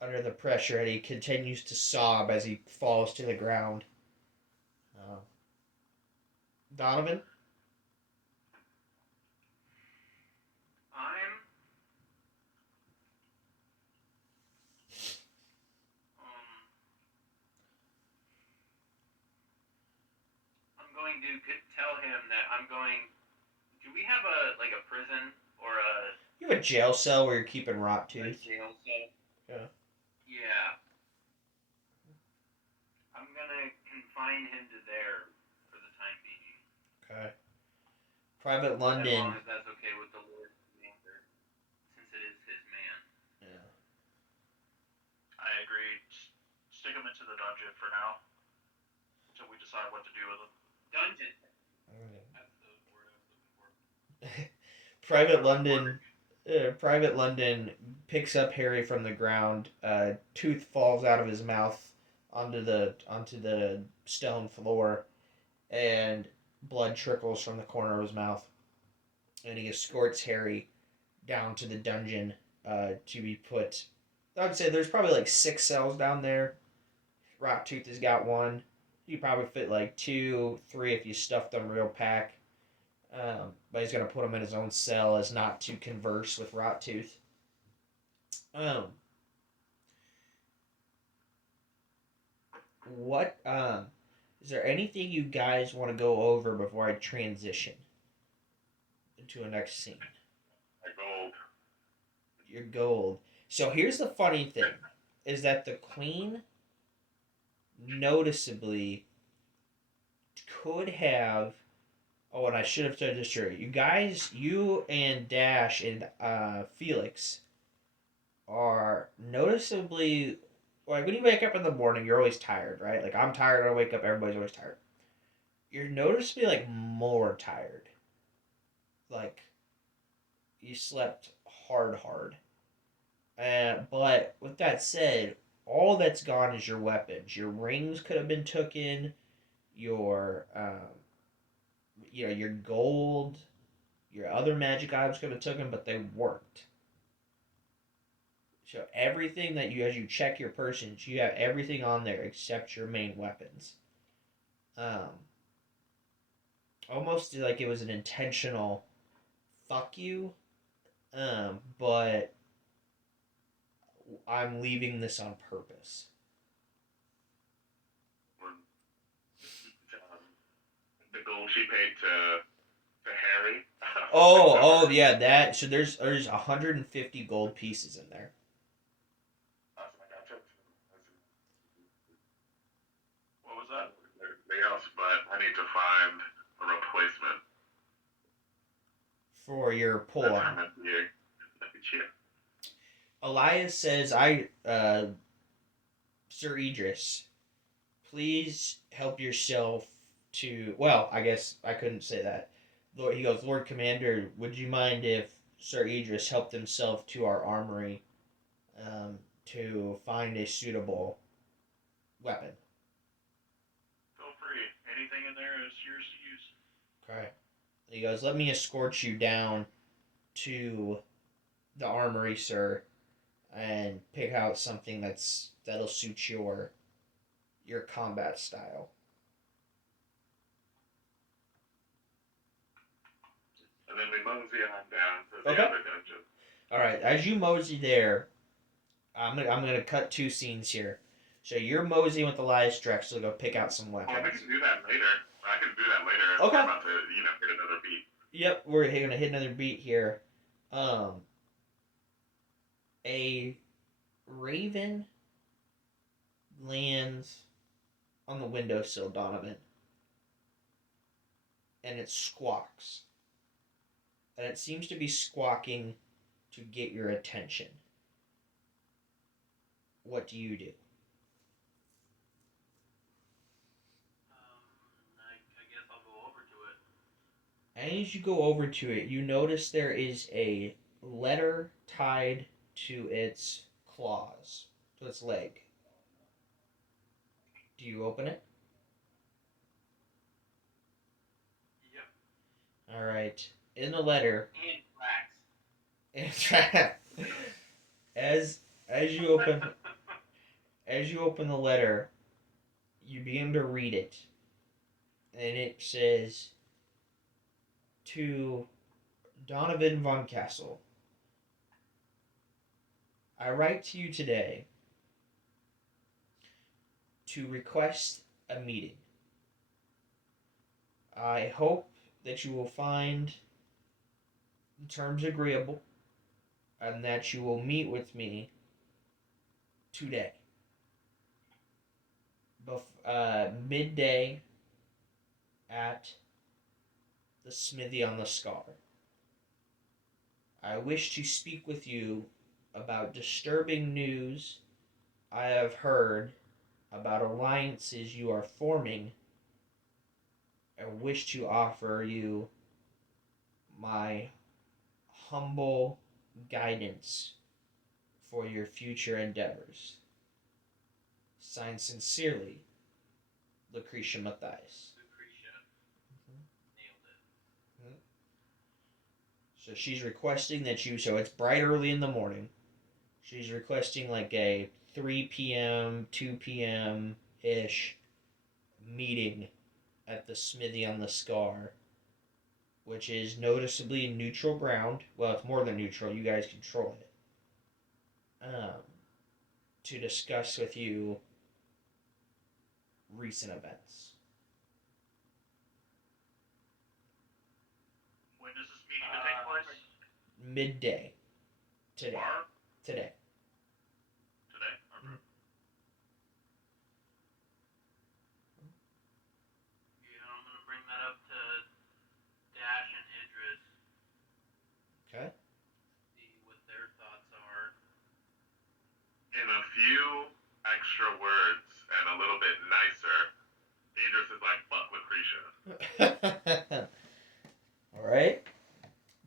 under the pressure, and he continues to sob as he falls to the ground. Uh, Donovan. I'm um I'm going to tell him that I'm going. Do we have a prison or a You have a jail cell where you're keeping rot a tooth. jail cell? Yeah. Yeah, I'm gonna confine him to there for the time being, Okay. Private as long London. as that's okay with the Lord Commander, since it is his man. Yeah. I agree. Stick him into the dungeon for now until we decide what to do with him. Dungeon. Okay. That's the word I was looking for. Private London. Private London picks up Harry from the ground. Tooth falls out of his mouth onto the stone floor, and blood trickles from the corner of his mouth. And he escorts Harry down to the dungeon to be put. I would say there's probably like 6 cells down there. Rocktooth has got one. You probably fit like 2, 3 if you stuffed them real pack. But he's gonna put him in his own cell as not to converse with Rottooth. Um, what is there anything you guys want to go over before I transition into a next scene? My gold. Your gold. So here's the funny thing: is that the queen noticeably could have. Oh, and I should have told this straight. You guys, you and Dash and Felix are noticeably like when you wake up in the morning, you're always tired, right? Like I'm tired when I wake up, everybody's always tired. You're noticeably like more tired. Like you slept hard. But with that said, all that's gone is your weapons. Your rings could have been taken. Your your gold, your other magic items could have been taken, but they weren't. So everything that you, as you check your persons, you have everything on there except your main weapons. Um, Almost like it was an intentional fuck you. But I'm leaving this on purpose. The gold she paid to Harry. Oh yeah, that. So there's 150 gold pieces in there. What was that? Everything else, but I need to find a replacement. For your pull That's on. Yeah. Elias says, Sir Idris, please help yourself to. Well, I guess I couldn't say that. He goes, Lord Commander, would you mind if Sir Idris helped himself to our armory to find a suitable weapon? Feel free. Anything in there is yours to use. Okay. He goes, let me escort you down to the armory, sir, and pick out something that'll suit your combat style. And then we mosey on down to the Okay. other dungeon. All right. As you mosey there, I'm gonna cut 2 scenes here. So you're moseying with Elias Drex to go pick out some Oh, we weapons. can do that later. I can do that later. If Okay. we're about to, hit another beat. Yep, we're gonna hit another beat here. A raven lands on the windowsill, Donovan, and it squawks. And it seems to be squawking to get your attention. What do you do? I guess I'll go over to it. And as you go over to it, you notice there is a letter tied to its claws, to its leg. Do you open it? Yep. All right. In the letter, And tracks. as as you open as you open the letter, you begin to read it, and it says to Donovan von Castle. I write to you today to request a meeting. I hope that you will find the terms agreeable and that you will meet with me today. Midday at the smithy on the Scar. I wish to speak with you about disturbing news I have heard about alliances you are forming and wish to offer you my humble guidance for your future endeavors. Signed sincerely, Lucretia Matthias. Lucretia. Nailed it. So she's requesting that you, so it's bright early in the morning. She's requesting like a 3 p.m., 2 p.m. ish meeting at the smithy on the Scar, which is noticeably neutral ground. Well, it's more than neutral. You guys control it. To discuss with you recent events. When does this meeting to take place? Midday. Today. Tomorrow? Today. Today? Okay. Yeah, I'm gonna bring that up to Dash and Idris. Okay. See what their thoughts are. In a few extra words and a little bit nicer, Idris is like, fuck Lucretia. All right.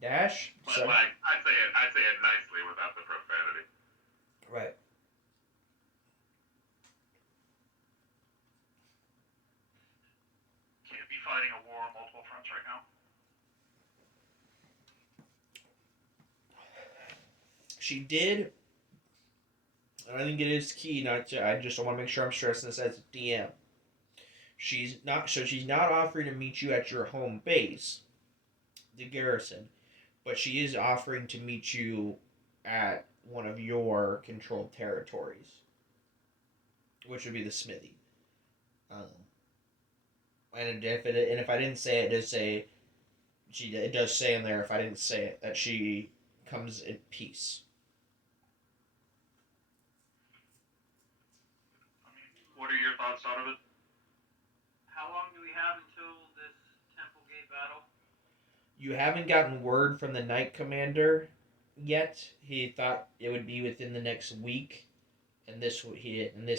Dash. But So, like, I'd say it nicely without the profanity. right. Can't be fighting a war on multiple fronts right now. She did. I think it is key not to. I just want to make sure I'm stressing this as a DM. She's not. So she's not offering to meet you at your home base, the garrison, but she is offering to meet you at one of your controlled territories, which would be the smithy. And if I didn't say it, it does say it does say in there if I didn't say it that she comes in peace. What are your thoughts, Donovan? How long do we have until this Temple Gate battle? You haven't gotten word from the Knight Commander yet. He thought it would be within the next week, and this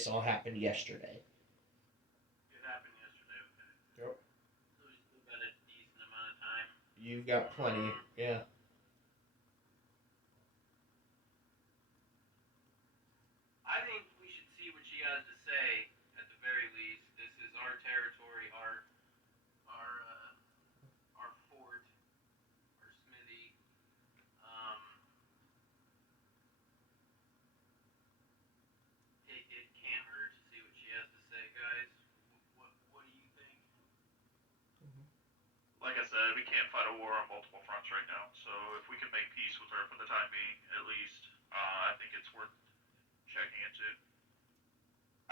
all happened yesterday. It happened yesterday, okay. Yep. So we still got a decent amount of time. You've got plenty, yeah. I think we should see what she has to say. At the very least, this is our territory, our fort, our smithy. It can't hurt to see what she has to say, guys. What do you think? Like I said, we can't fight a war on multiple fronts right now. So if we can make peace with her for the time being, at least, I think it's worth checking into.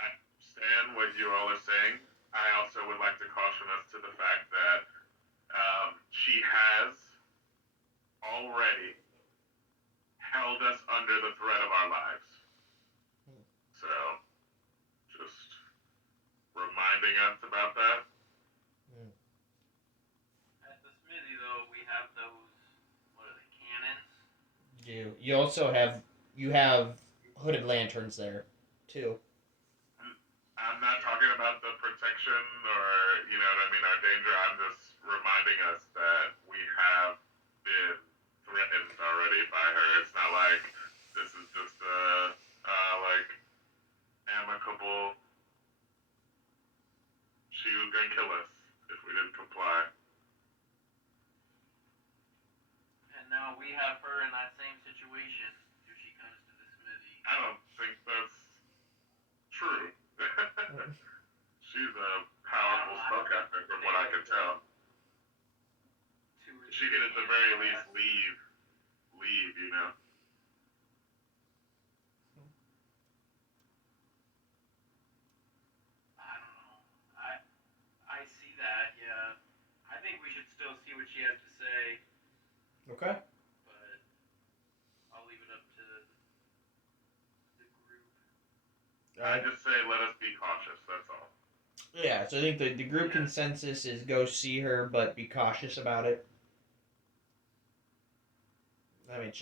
I understand what you all are saying. I also would like to caution us to the fact that she has already held us under the threat of our lives. So, just reminding us about that. At the smithy, though, we have those. What are they? Cannons. You also have hooded lanterns there too. I'm not talking about the protection or, you know what I mean, our danger. I'm just reminding us that we have been threatened already by her. It's not like this is just a, like, amicable and kill us if we didn't comply. And now we have her in that same situation if she comes to the smithy. I don't think that's true. She's a powerful spellcaster from what I can tell. She could at the very least leave, you know. I don't know. I see that, yeah. I think we should still see what she has to say, Okay. but I'll leave it up to the group. I just say let us be cautious, that's all. Yeah, so I think the group consensus is go see her, but be cautious about it. I mean,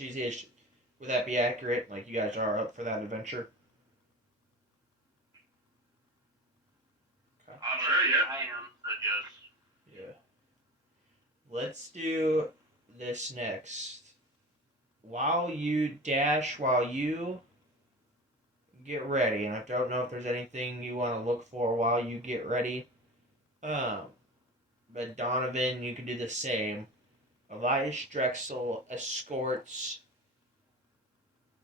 would that be accurate? Like, you guys are up for that adventure? Sure, yeah. I am. Said yes. Yeah. Let's do this next. While you get ready, and I don't know if there's anything you want to look for while you get ready. But Donovan, you can do the same. Elias Drexel escorts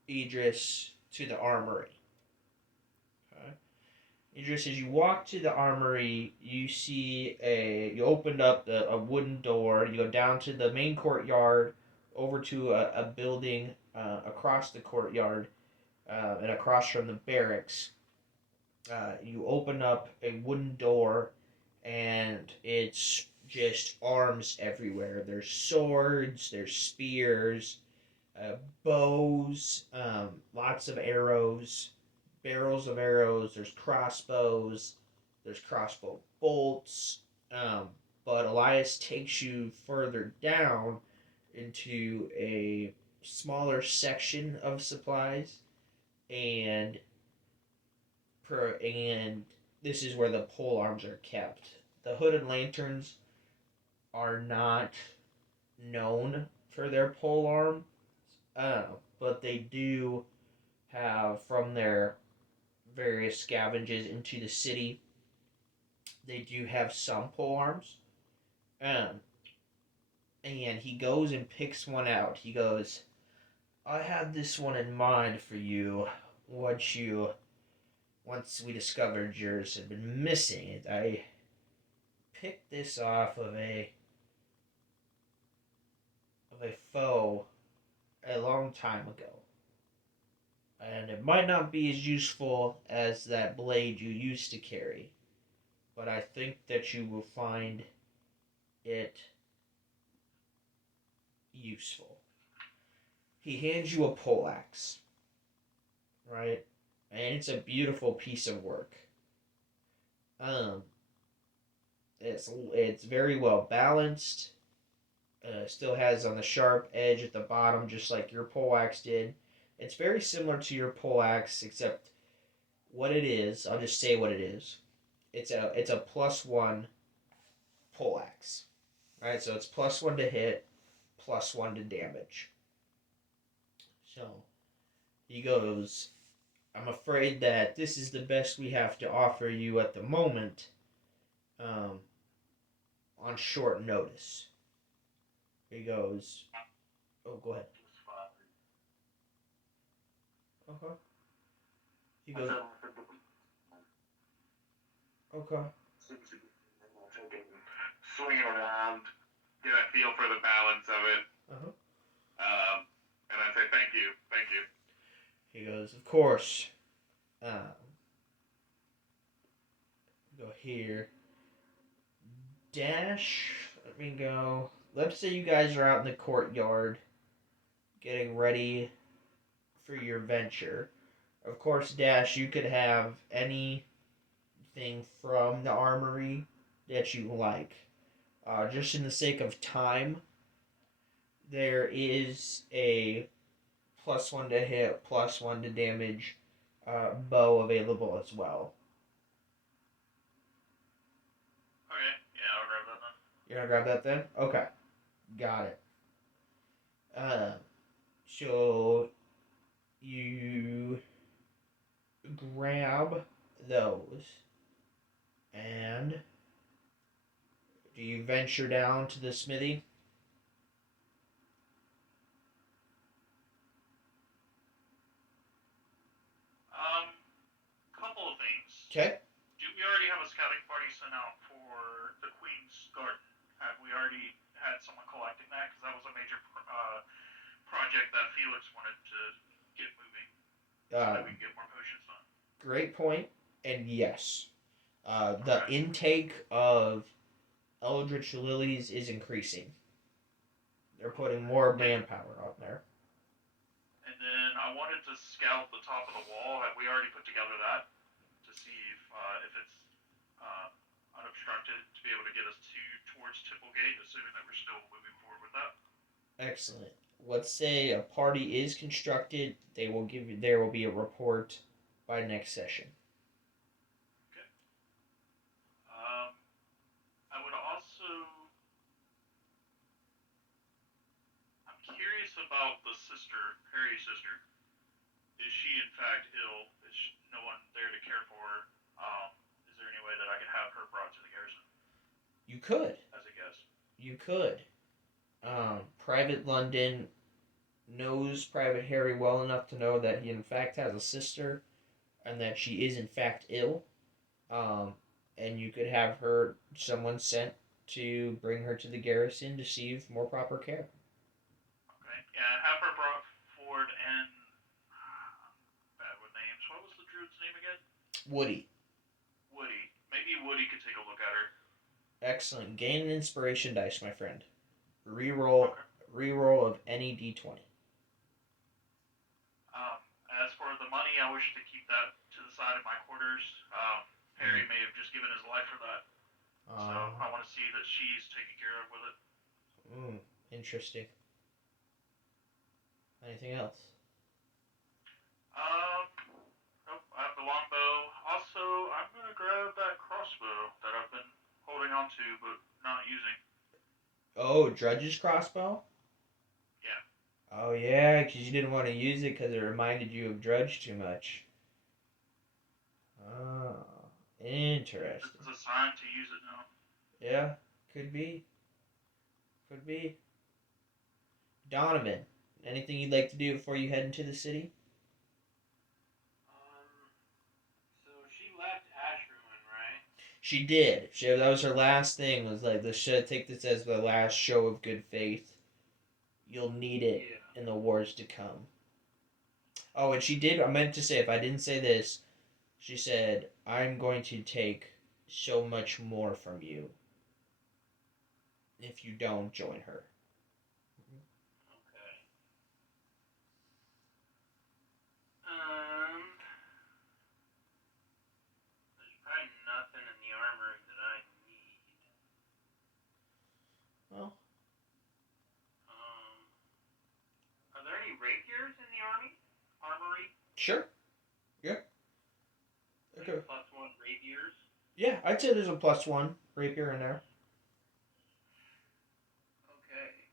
Idris to the armory. Okay. Idris, as you walk to the armory, you you opened up a wooden door. You go down to the main courtyard, over to a building across the courtyard, and across from the barracks. You open up a wooden door, and it's just arms everywhere. There's swords, there's spears, bows, lots of arrows, barrels of arrows. There's crossbows, there's crossbow bolts. But Elias takes you further down into a smaller section of supplies, and and this is where the pole arms are kept. The hooded lanterns are not known for their pole arm, but they do have, from their various scavenges into the city, they do have some pole arms. Um, and he goes and picks one out. He goes, I had this one in mind for you once we discovered yours had been missing. I picked this off of a foe a long time ago. And it might not be as useful as that blade you used to carry, but I think that you will find it useful. He hands you a poleaxe, right? And it's a beautiful piece of work. Um, it's very well balanced. Still has on the sharp edge at the bottom, just like your poleaxe did. It's very similar to your poleaxe, except what it is. I'll just say what it is. It's a +1 poleaxe. Right, so it's +1 to hit, +1 to damage. So he goes, I'm afraid that this is the best we have to offer you at the moment, on short notice. He goes, oh, go ahead. Okay. He goes, okay. Swinging around, get a feel for the balance of it. And I say thank you. He goes, of course. Go here. Dash. Let me go. Let's say you guys are out in the courtyard, getting ready for your venture. Of course, Dash, you could have anything from the armory that you like. Just in the sake of time, there is a +1 to hit, +1 to damage bow available as well. Okay, yeah, I'll grab that then. You're gonna grab that then? Okay. Got it. So you grab those, and Do you venture down to the smithy? Couple of things. Okay. Do we already have a scouting party sent out for the Queen's Garden? Have we already had someone collecting that? Because that was a major project that Felix wanted to get moving so Uh, that we can get more potions done. Great point. And yes, the Okay. intake of Eldritch Lilies is increasing. They're putting more manpower out there. And then I wanted to scout the top of the wall. Have we already put together that to see if it's uh, unobstructed to be able to get us towards Tipplegate, assuming that we're still moving forward with that? Excellent. Let's say a party is constructed. There will be a report by next session. Okay. I would also. I'm curious about the sister, Harry's sister. Is she in fact ill? Is no one there to care for her? Is there any way that I could have her brought to the garrison You could. as a guest? You could. Private London knows Private Harry well enough to know that he in fact has a sister and that she is in fact ill. Um, and you could have someone sent to bring her to the garrison to receive more proper care. Okay. Yeah, have her brought forward and bad with names. What was the druid's name again? Woody. Woody. Maybe Woody could take a look at her. Excellent. Gain an inspiration dice, my friend. Reroll Okay. reroll of any d20. As for the money, I wish to keep that to the side of my quarters. Harry may have just given his life for that, so I want to see that she's taken care of with it. Interesting. Anything else? Nope, I have the longbow. Also, I'm gonna grab that crossbow that I've been holding on to but not using. Oh, Drudge's crossbow? Yeah. Oh, yeah, because you didn't want to use it because it reminded you of Drudge too much. Oh, interesting. This is a sign to use it now. Yeah, could be. Could be. Donovan, anything you'd like to do before you head into the city? So she left Ashruin, right? She did. That was her last thing. Was like, take this as the last show of good faith. You'll need it in the wars to come. Oh, and she did. I meant to say, if I didn't say this, she said, "I'm going to take so much more from you if you don't join her." Okay. There's probably nothing in the armory that I need. Well, Are there any rapiers in the armory? sure. Yeah. Like Okay. +1 rapiers? Yeah, I'd say there's a +1 rapier in there. Okay.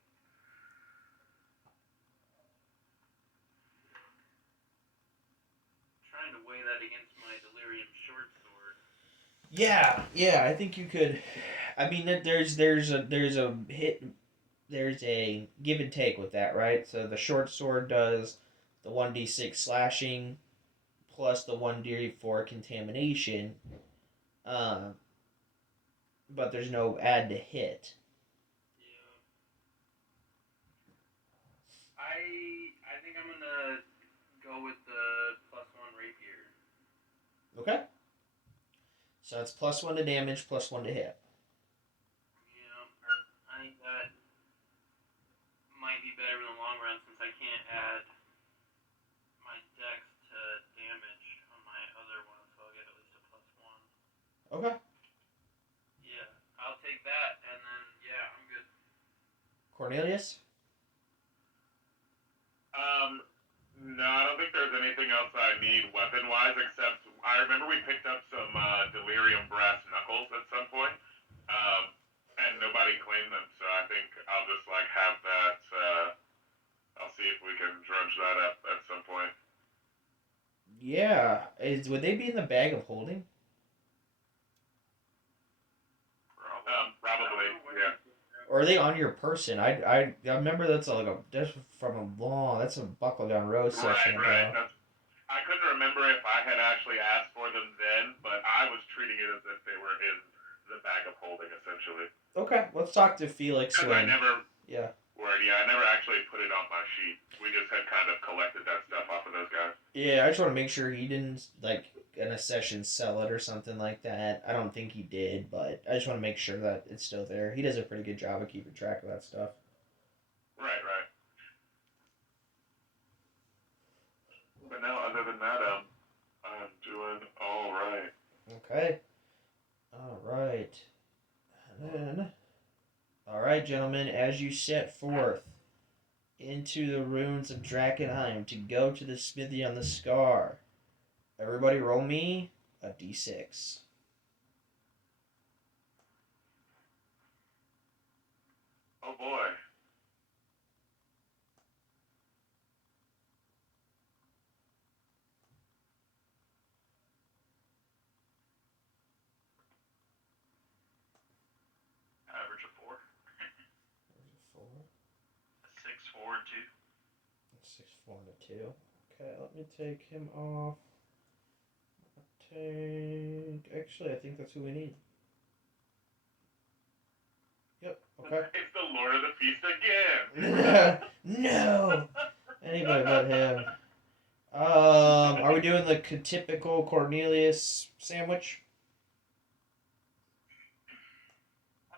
Trying to weigh that against my delirium short sword. Yeah, I think you could. I mean, there's a give and take with that, right? So the short sword does the 1d6 slashing plus the 1d4 contamination, uh, but there's no add to hit. Yeah. I think I'm gonna go with the +1 rapier. Okay. So it's +1 to damage, +1 to hit. Yeah, I think that might be better in the long run since I can't add my dex to damage on my other one, so I'll get at least a +1. Okay. Yeah, I'll take that, and then, yeah, I'm good. Cornelius? No, I don't think there's anything else I need weapon-wise, except I remember we picked up some delirium brass knuckles at some point, and nobody claimed them, so I think I'll just have that. I'll see if we can drudge that up at some point. Yeah. Would they be in the bag of holding? Probably. Or are they on your person? I remember that's from that's a buckle down road session Right. ago. I couldn't remember if I had actually asked for them then, but I was treating it as if they were in the bag of holding, essentially. Okay, let's talk to Felix Because when. I never, Yeah. I never actually put it on my sheet. We just had kind of collected that stuff off of those guys. Yeah, I just want to make sure he didn't like in a session sell it or something like that. I don't think he did, but I just want to make sure that it's still there. He does a pretty good job of keeping track of that stuff. Right. But no, other than that, I'm doing all right. Okay. All right. And then, all right, gentlemen, as you set forth into the ruins of Drakkenheim to go to the smithy on the scar, everybody roll me a d6. Oh boy. Average of 4. There's a 4. 6, 4, and 2. 6, 4, and a 2. Okay, let me take him off. Actually, I think that's who we need. Yep, okay. It's the Lord of the Feast again! No! Anybody but him. Are we doing the typical Cornelius sandwich? I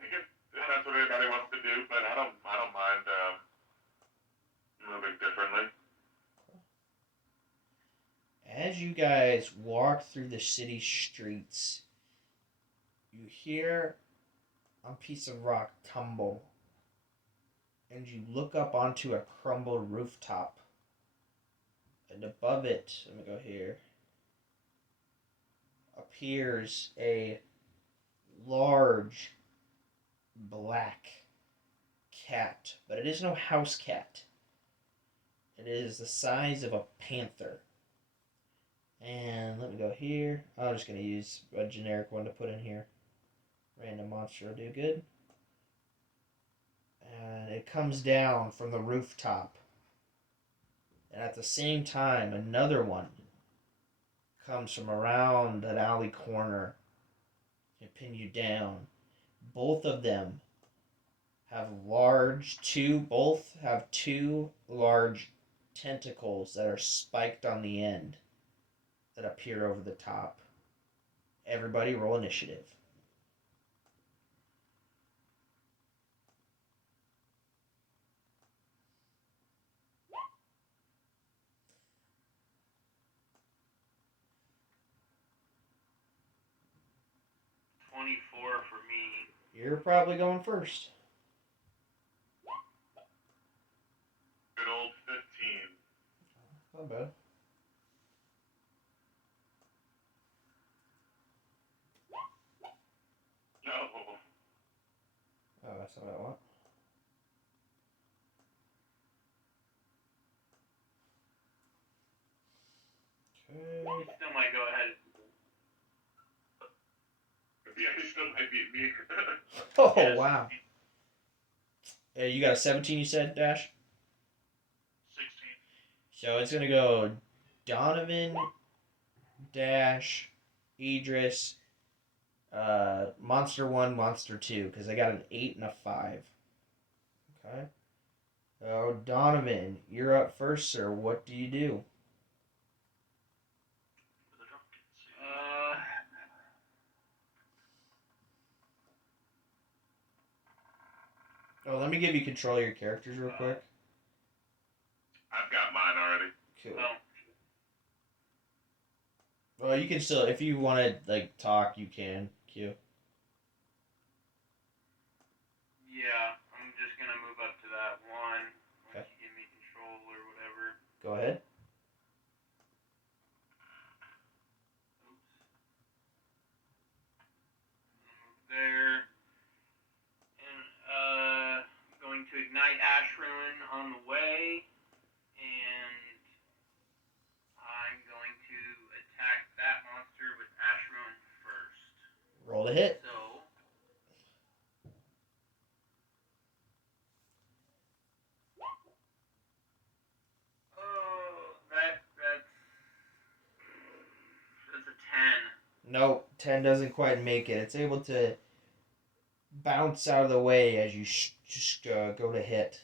think if that's what anybody wants to do, but I don't mind moving differently. As you guys walk through the city streets, you hear a piece of rock tumble, and you look up onto a crumbled rooftop. And above it, let me go here, appears a large black cat, but it is no house cat. It is the size of a panther. And let me go here. I'm just going to use a generic one to put in here. Random monster will do good. And it comes down from the rooftop. And at the same time, another one comes from around that alley corner and pin you down. Both of them have both have two large tentacles that are spiked on the end that appear over the top. Everybody roll initiative. For me. You're probably going first. Good old 15. Not bad. No. Oh, that's not what I want. Okay. Still might go ahead. Yeah, he still might beat me. Oh, Yes. wow. Hey, you got a 17, you said, Dash? 16. So it's going to go Donovan, Dash, Idris, Monster 1, Monster 2, because I got an 8 and a 5. Okay. Oh, Donovan, you're up first, sir. What do you do? For the drunken suit. Oh, let me give you control of your characters real quick. I've got mine already. Cool. Oh. Well, you can still, if you want to, like, talk, you can. Q. Yeah, I'm just gonna move up to that one. Okay. Once you give me control or whatever. Go ahead. Oops. Move there. And I'm going to ignite Ash Ruin on the way. And I'm going to attack that monster with Ash Ruin first. Roll to hit. So Nope, 10 doesn't quite make it. It's able to bounce out of the way as you just go to hit.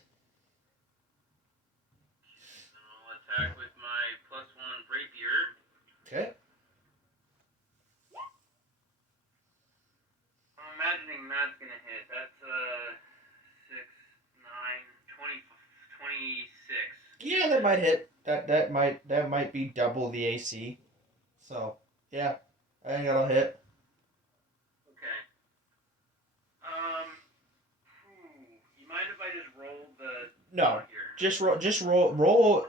I'll attack with my +1 rapier. Okay. I'm imagining that's gonna hit. That's 6, 9, 20, 26. Yeah, that might hit. That might be double the AC. So yeah, I think that'll hit. Okay. You mind if I just roll the No, here? just roll.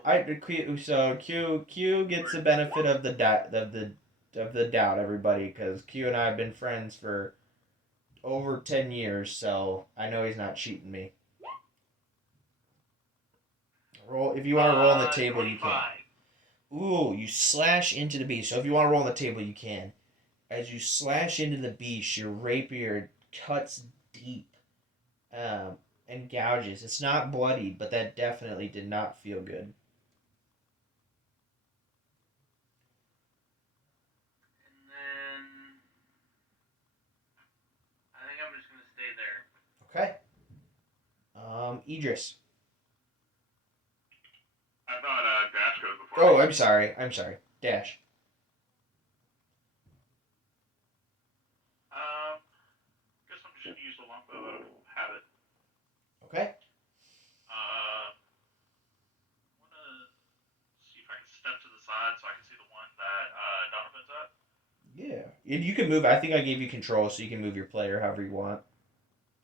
So Q gets the benefit of the doubt, everybody, because Q and I have been friends for over 10 years, so I know he's not cheating me. Roll if you want to roll on the table, 25. you can. Ooh, you slash into the beast. So if you want to roll on the table, you can. As you slash into the beast, your rapier cuts deep, and gouges. It's not bloodied, but that definitely did not feel good. And then I think I'm just gonna stay there. Okay. Idris. I thought Dash goes before Oh, me. I'm sorry. I'm sorry. Dash. Guess I'm just gonna use the longbow out of habit. Okay. Wanna see if I can step to the side so I can see the one that Donovan's at. Yeah. And you can move. I think I gave you control, so you can move your player however you want.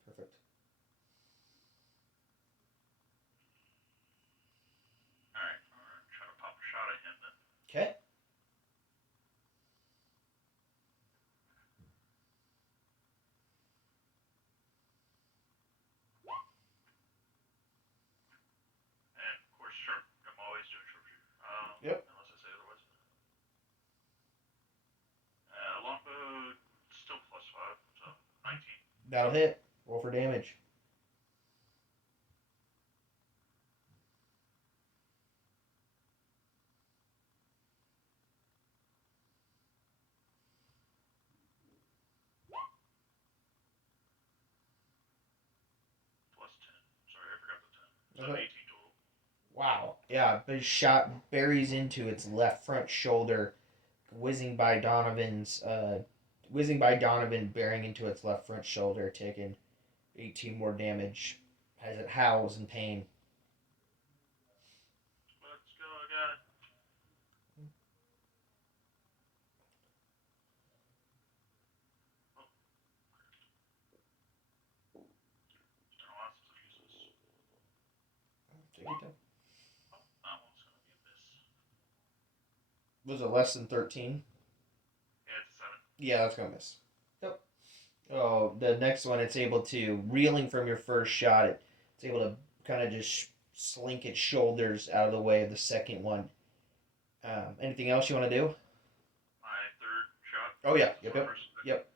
Perfect. Alright, I'm gonna try to pop a shot at him then. Okay. And of course, sharp. I'm always doing sharpshooter. Yep. Unless I say otherwise. Longbow still +5, so 19. That'll hit. Roll for damage. +10. Sorry, I forgot the 10. So Okay. 18 total. Wow. Yeah, the shot buries into its left front shoulder, whizzing by Donovan, bearing into its left front shoulder, taking 18 more damage as it howls in pain. Let's go again. Oh, it's been a while since I've used this. Take your time. Oh, that one's gonna be a miss. Was it less than 13? Yeah, it's a 7. Yeah, that's gonna miss. Yep. Oh, the next one, it's able to, reeling from your first shot, it's able to kind of just slink its shoulders out of the way of the second one. Anything else you want to do? My third shot. Oh, yeah. This Yep, one yep. first.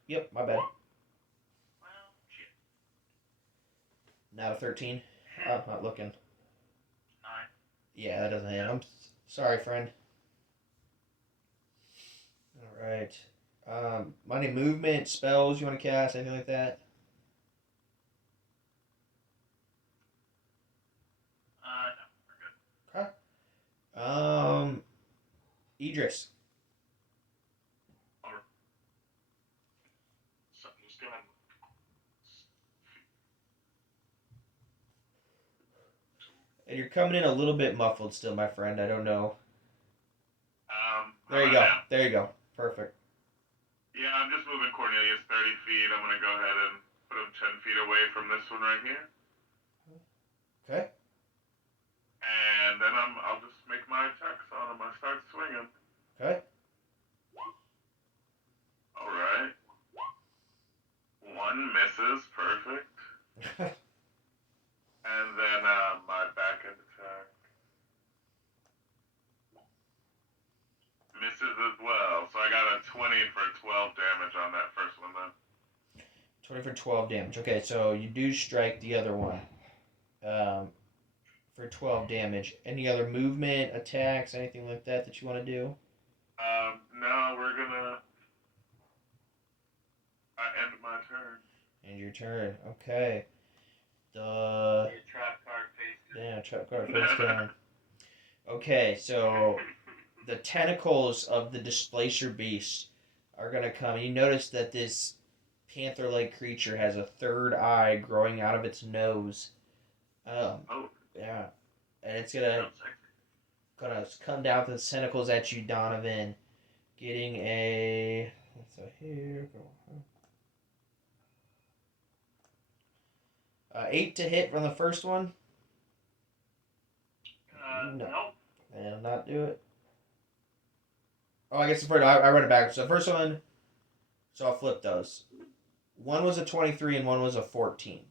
Yep, my bad. Well, shit. Not a 13? I'm not looking. 9. Yeah, that doesn't hit. I'm sorry, friend. Alright. Any movement, spells you want to cast, anything like that? No, we're good. Okay. Idris. So I'm just gonna. And you're coming in a little bit muffled still, my friend. I don't know. There you go. Now? There you go. Perfect. Yeah, I'm just moving Cornelius 30 feet. I'm gonna go ahead and put him 10 feet away from this one right here. Okay. And then I'll just make my attacks on him. I start swinging. Okay. Alright. One misses. Perfect. And then my back end attack misses as well. So I got a 20 for 12 damage on that first one then. 20 for 12 damage. Okay, so you do strike the other one for 12 damage. Any other movement, attacks, anything like that you want to do? No, we're gonna I end my turn. End your turn. Okay. Trap card faces. Damn, trap card face down. Okay, so the tentacles of the displacer beast are gonna come. You notice that this panther-like creature has a third eye growing out of its nose. Oh. Yeah, and it's gonna come down with the tentacles at you, Donovan. Getting a here. 8 to hit from the first one. No. Nope. And not do it. Oh, I guess the first I read it back. So the first one. So I'll flip those. One was a 23 and one was a 14.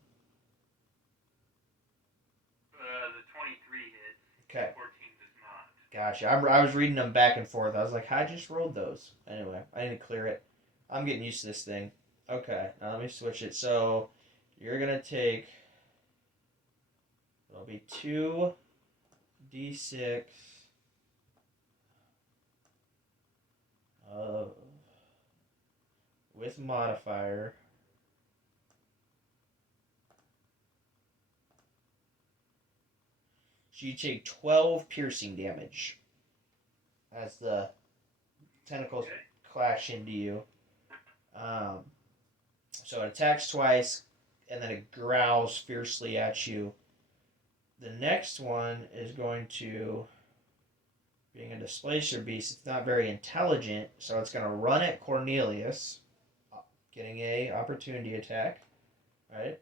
The 23 hits. Okay. 14 does not. Gotcha. I was reading them back and forth. I was like, I just rolled those. Anyway, I didn't clear it. I'm getting used to this thing. Okay, now let me switch it. So you're going to take. It'll be 2d6 with modifier. So you take 12 piercing damage as the tentacles clash into you. So it attacks twice, and then it growls fiercely at you. The next one is going to, being a displacer beast, it's not very intelligent, so it's going to run at Cornelius, getting a opportunity attack, right?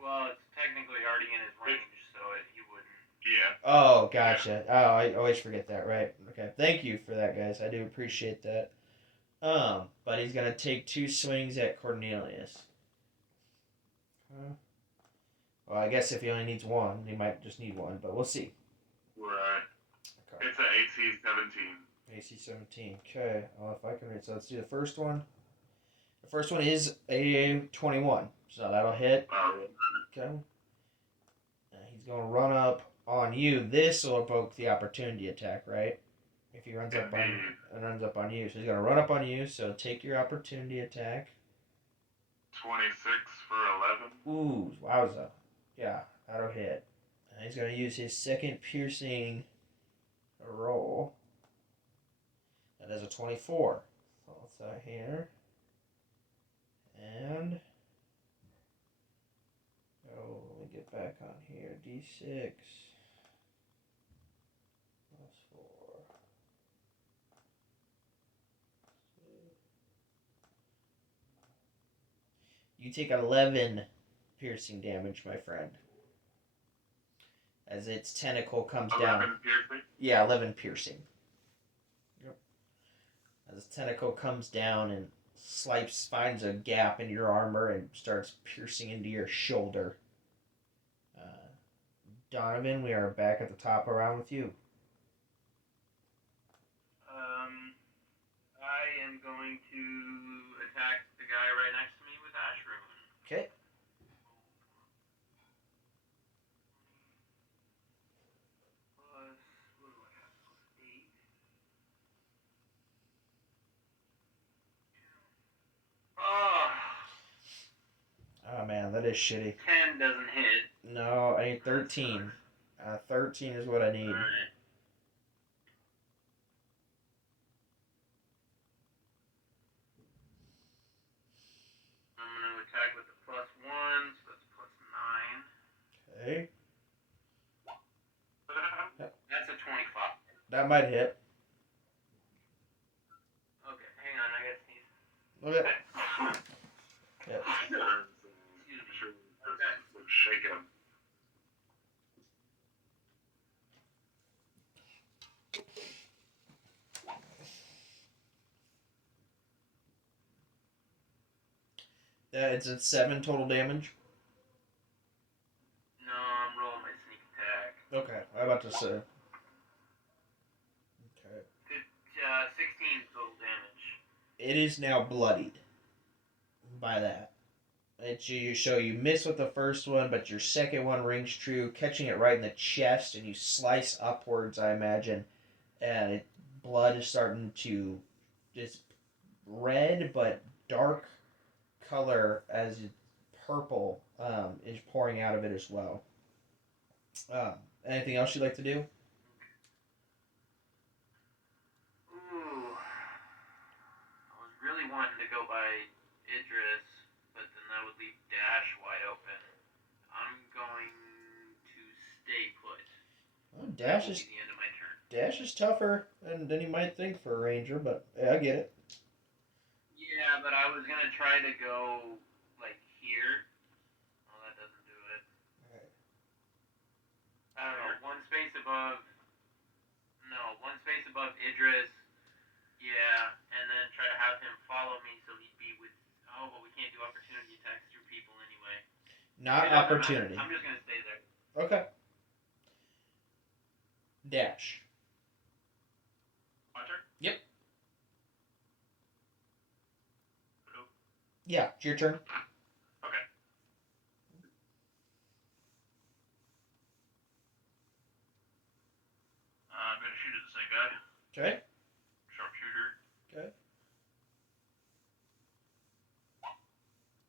Well, it's technically already in his range, so he wouldn't. Yeah. Oh, gotcha. Oh, I always forget that, right? Okay, thank you for that, guys. I do appreciate that. But he's gonna take 2 swings at Cornelius. Well, I guess if he only needs one, he might just need one, but we'll see. Right. Okay. It's an AC 17. AC 17. Okay. Well, if I can read, so let's do the first one. The first one is a 21, so that'll hit. Okay. He's gonna run up on you. This will evoke the opportunity attack, right? If he runs up on you, so he's gonna run up on you. So take your opportunity attack. 26 for 11. Ooh, wowza! Yeah, that'll hit. And he's gonna use his second piercing roll. That is a 24. So what's that here? And let me get back on here. D6 plus 4. You take 11 piercing damage, my friend. As its tentacle comes 11 down. Piercing? Yeah, 11 piercing. Yep. As its tentacle comes down and finds a gap in your armor and starts piercing into your shoulder. Donovan, we are back at the top around with you. I am going to attack the guy right next to me with Ash Rune. Okay. Plus, what do I have? Plus 8. Oh man, that is shitty. 10 doesn't hit. No, I need 13. 13 is what I need. Alright. I'm going to attack with the plus 1, so that's plus 9. Okay. That's a 25. That might hit. Okay, hang on, I gotta sneeze. Okay. Yep. Excuse me. Shake him. It's at 7 total damage. No, I'm rolling my sneak attack. Okay, I'm about to say. Okay. 16 total damage. It is now bloodied by that. So you miss with the first one, but your second one rings true, catching it right in the chest, and you slice upwards, I imagine, and blood is starting to this red but dark color as purple is pouring out of it as well. Anything else you'd like to do? Ooh. I was really wanting to go by Idris, but then that would leave Dash wide open. I'm going to stay put. Well, That will be the end of my turn. Dash is tougher than you might think for a ranger, but yeah, I get it. Yeah, but I was gonna try to go like here. Well, that doesn't do it. Right. I don't know. One space above. No, one space above Idris. Yeah, and then try to have him follow me so he'd be with. Oh, but we can't do opportunity attacks through people anyway. Not It doesn't opportunity. matter. I'm just gonna stay there. Okay. Dash. My turn? Yep. Hello? Yeah, it's your turn. Okay. I'm gonna shoot at the same guy. Okay. Sharpshooter. Okay.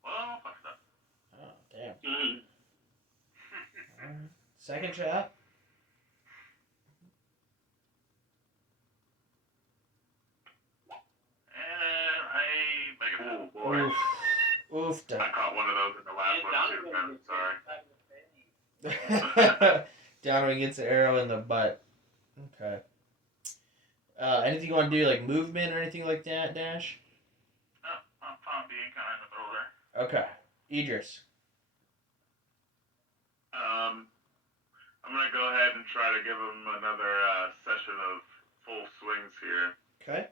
Well, fuck that. Oh, damn. Alright. Second shot. And I make it. Oh boy. Oof. Oof. I caught one of those in the last one too, man. Sorry. Donovan gets an arrow in the butt. Okay. Anything you want to do, like movement or anything like that, Dash? No, I'm fine being kind of in the middle there. Okay. Idris. I'm gonna go ahead and try to give him another session of full swings here. Okay.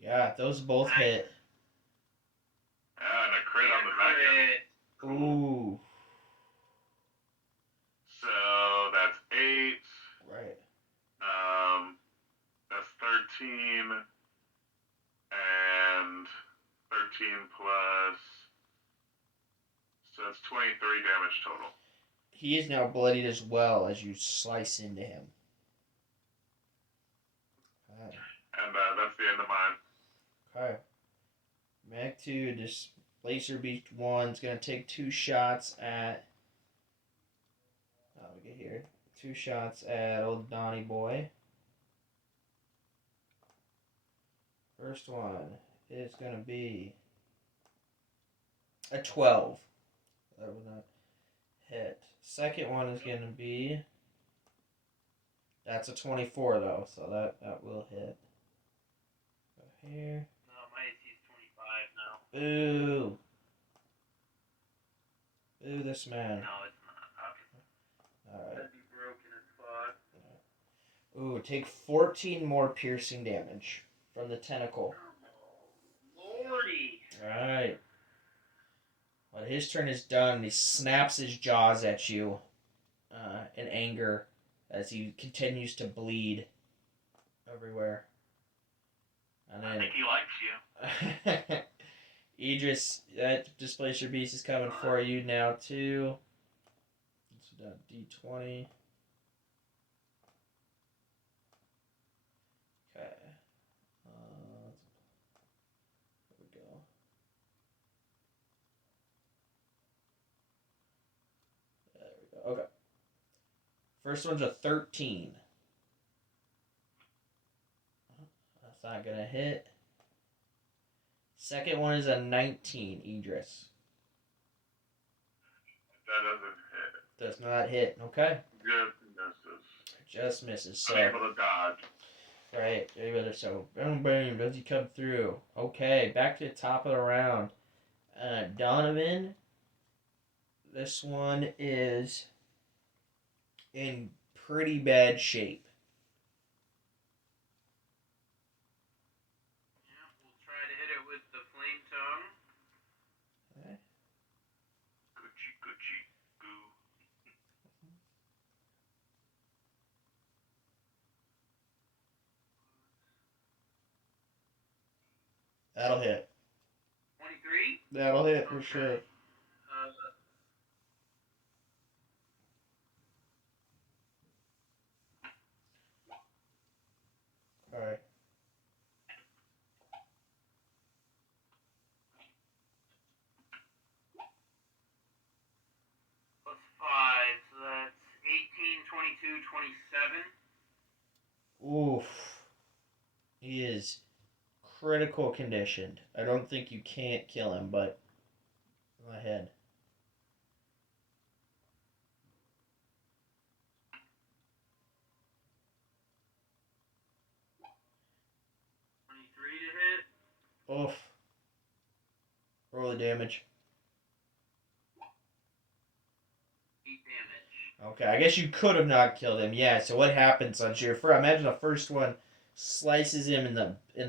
Yeah, those both hit. Yeah, and a crit on the back end. Ooh. So that's 8. Right. That's 13. And 13 plus. So it's 23 damage total. He is now bloodied as well as you slice into him. Okay. And that's the end of mine. Okay. Mag 2, Displacer Beast 1 is going to take 2 shots at. Oh, we get here. 2 shots at old Donnie Boy. First one is going to be a 12. That will not hit. Second one is going to be. That's a 24 though, so that will hit. Go here. No, my AC is 25 now. Boo. Boo this man. No, it's not. Alright. That'd be broken as fuck. Ooh, take 14 more piercing damage from the tentacle. Lordy. Alright. When his turn is done, he snaps his jaws at you in anger as he continues to bleed everywhere. And I then think he likes you. Idris, that Displacer Beast is coming for you now too. It's a D20. Okay. There we go. There we go. Okay. First one's a 13. That's not gonna hit. Second one is a 19, Idris. That doesn't hit. Does not hit. Okay. Just misses. Just misses. So, I'm able to dodge. right. So, boom, boom. Does he come through? Okay. Back to the top of the round. Donovan. This one is in pretty bad shape. Yeah, we'll try to hit it with the flame tongue. Okay. Gucci, Gucci, goo. That'll hit. 23? That'll hit for sure. plus 5, so that's 18, 22, 27. Oof. He is critical conditioned. I don't think you can't kill him, but go ahead. 23 to hit. Oof. Roll the damage. 8 damage. Okay, I guess you could have not killed him. Yeah. So what happens on your first? Imagine the first one slices him in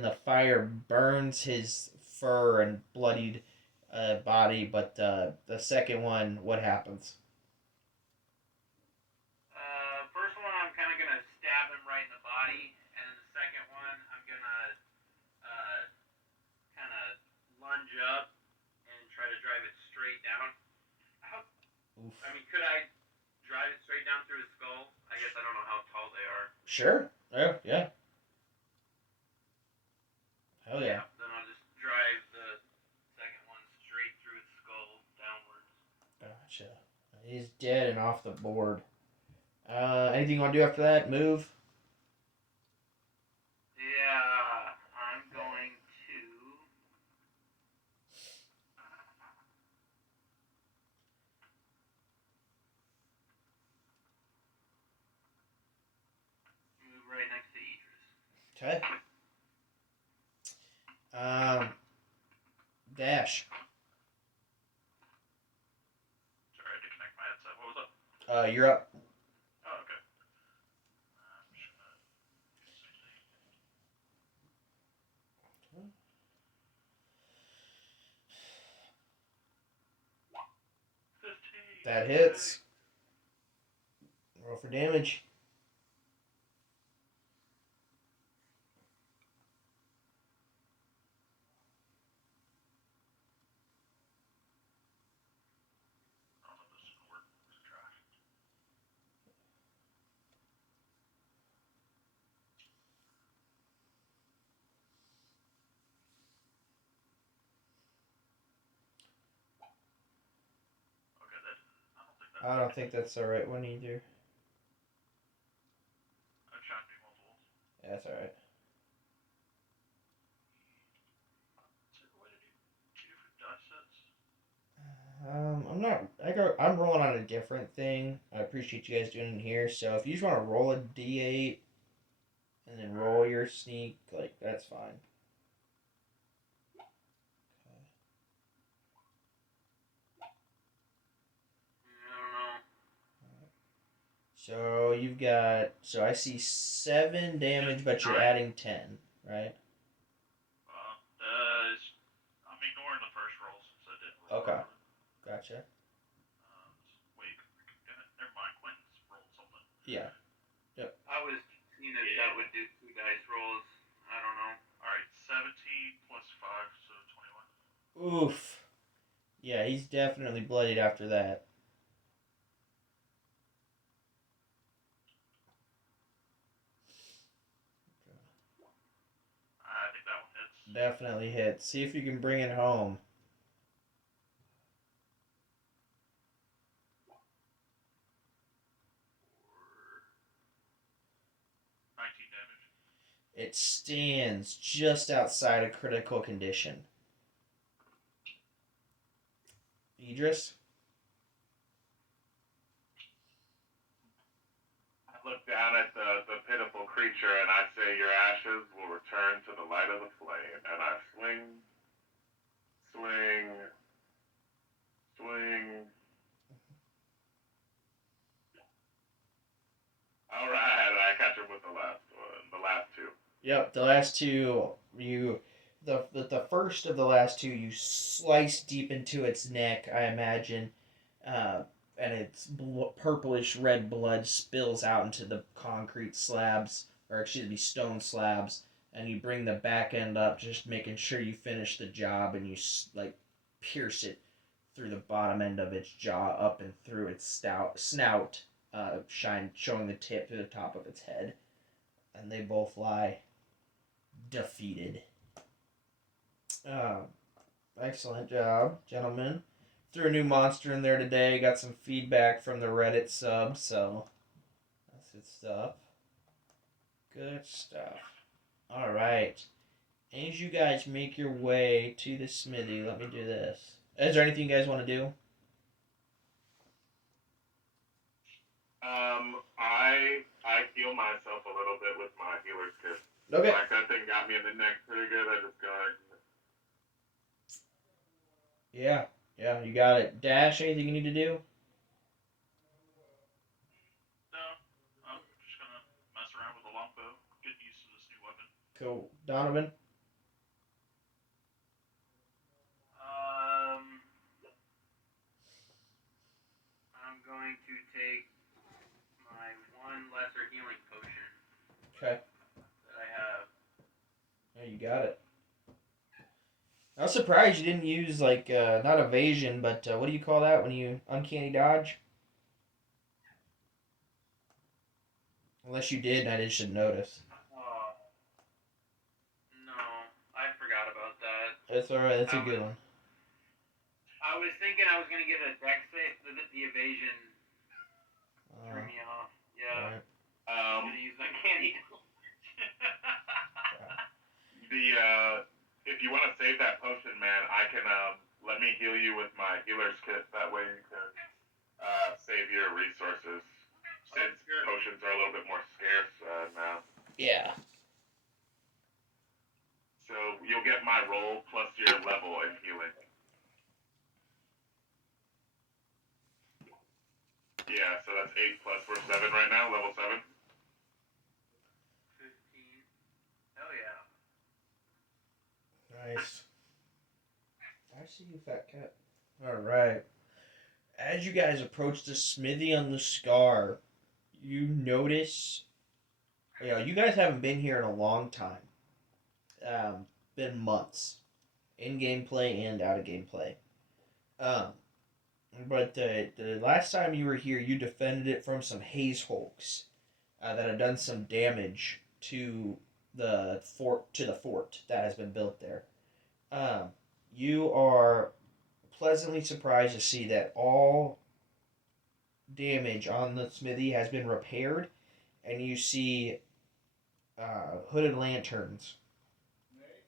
the fire, burns his fur and bloodied body, but the second one, what happens? First one, I'm kind of going to stab him right in the body, and then the second one, I'm going to kind of lunge up and try to drive it straight down. Oof. I mean, could I drive it straight down through his skull? I guess I don't know how tall they are. Sure. Yeah. Yeah. Hell yeah. Then I'll just drive the second one straight through its skull downwards. Gotcha. He's dead and off the board. Anything you want to do after that? Move. Yeah, I'm going to. Move right next to Idris. Okay. Dash. Sorry, I had to connect my headset. What was up? You're up. Oh, okay. I'm just gonna do the same thing. 15. That hits. Roll for damage. I don't know if this is gonna work. Let's try. Okay, that. I don't think that. I don't think that's the right one either. I'm trying to do multiples. Yeah, that's alright. Is there a way to do 2 different dice sets? I'm not. I'm rolling on a different thing. I appreciate you guys doing it here. So if you just want to roll a d8 and then roll your sneak, like that's fine. I don't know. So you've got. So I see 7 damage, but you're adding 10, right? I'm ignoring the first roll since I didn't roll. Okay. Gotcha. Wait, never mind. Quentin's rolled something. Yeah. I was seeing if that would do 2 dice rolls. I don't know. Alright, 17 plus 5, so 21. Oof. Yeah, he's definitely bloodied after that. I think that one hits. Definitely hits. See if you can bring it home. 19 damage. It stands just outside of critical condition. Idris? I look down at the pitiful creature and I say, your ashes will return to the light of the flame. And I swing. All right, and I catch him with the last one, the last 2. Yep, the last 2, the first of the last 2, you slice deep into its neck, I imagine, and its purplish red blood spills out into the concrete slabs, or excuse me, stone slabs, and you bring the back end up, just making sure you finish the job, and you pierce it through the bottom end of its jaw, up and through its snout, showing the tip to the top of its head, and they both lie defeated. Excellent job, gentlemen. threw a new monster in there today. Got some feedback from the Reddit sub, so that's good stuff. Good stuff. All right. As you guys make your way to the smithy, let me do this. Is there anything you guys want to do? I heal myself a little bit with my healer's kit. Okay. Like that thing got me in the neck pretty good. I just go ahead and Yeah. Yeah, you got it. Dash, anything you need to do? No, I'm just gonna mess around with the longbow, get used to this new weapon. Cool. Donovan? I'm going to take my one lesser healing potion Okay. that I have. Yeah, you got it. I was surprised you didn't use, like, not evasion, but what do you call that when you uncanny dodge? Unless you did and I just didn't notice. Oh, no, I forgot about that. That's alright, that's a good one. I was thinking I was going to get a dex save, the evasion threw me off. Yeah. Right. I'm going to use my candy. if you want to save that potion, man, I can let me heal you with my healer's kit. That way you can save your resources since potions are a little bit more scarce now. Yeah. So you'll get my roll plus your level in healing. Yeah, so that's 8 plus we're 7 right now, level 7. 15. Hell yeah. Nice. I see you, fat cat. Alright. As you guys approach the smithy on the scar, you notice. You guys haven't been here in a long time. Been months. In gameplay and out of gameplay. But the last time you were here, you defended it from some haze hulks that had done some damage to the fort that has been built there. You are pleasantly surprised to see that all damage on the smithy has been repaired, and you see hooded lanterns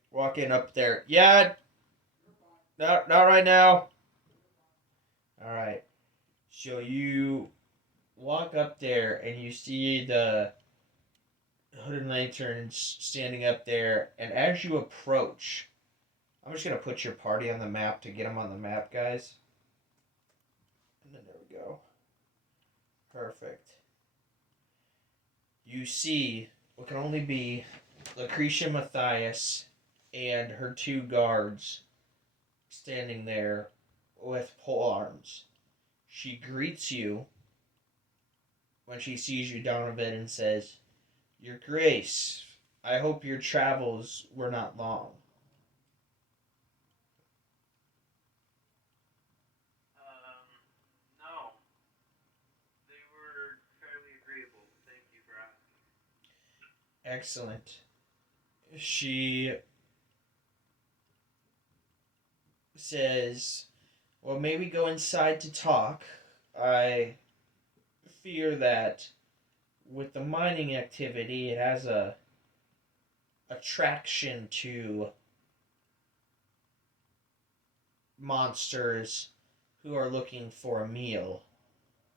walking up there. Yeah, not right now. All right. So you walk up there and you see the hooded lanterns standing up there, and as you approach, I'm just gonna put your party on the map to get them on the map, guys. And then there we go. Perfect. You see what can only be Lucretia Matthias and her two guards standing there with pole arms. She greets you when she sees you, Donovan, and says, "Your Grace, I hope your travels were not long." No. They were fairly agreeable. Thank you for asking. Excellent. She says, "Well, may we go inside to talk? I fear that with the mining activity, it has a attraction to monsters who are looking for a meal.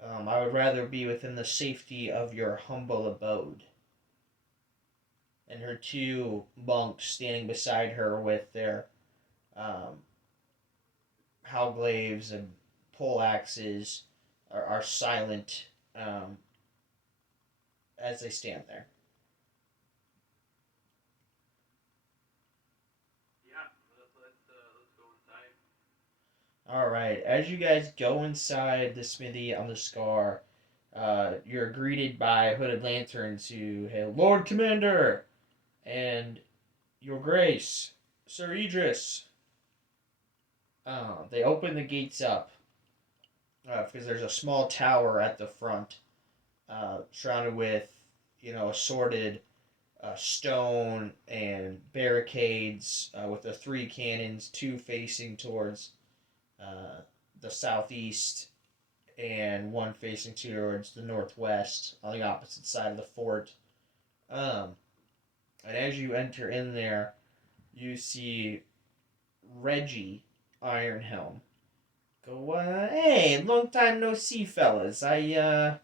I would rather be within the safety of your humble abode." And her two monks standing beside her with their um, halglaves and pole axes are silent as they stand there. Yeah, let's go inside. All right, as you guys go inside the smithy on the scar, you're greeted by hooded lanterns who hail, "Lord Commander," and "Your Grace, Sir Idris." They open the gates up because there's a small tower at the front, surrounded with, assorted stone and barricades with the three cannons, two facing towards the southeast and one facing towards the northwest on the opposite side of the fort. Um, and as you enter in there, you see Reggie Ironhelm. Go, hey, long time no see, fellas. I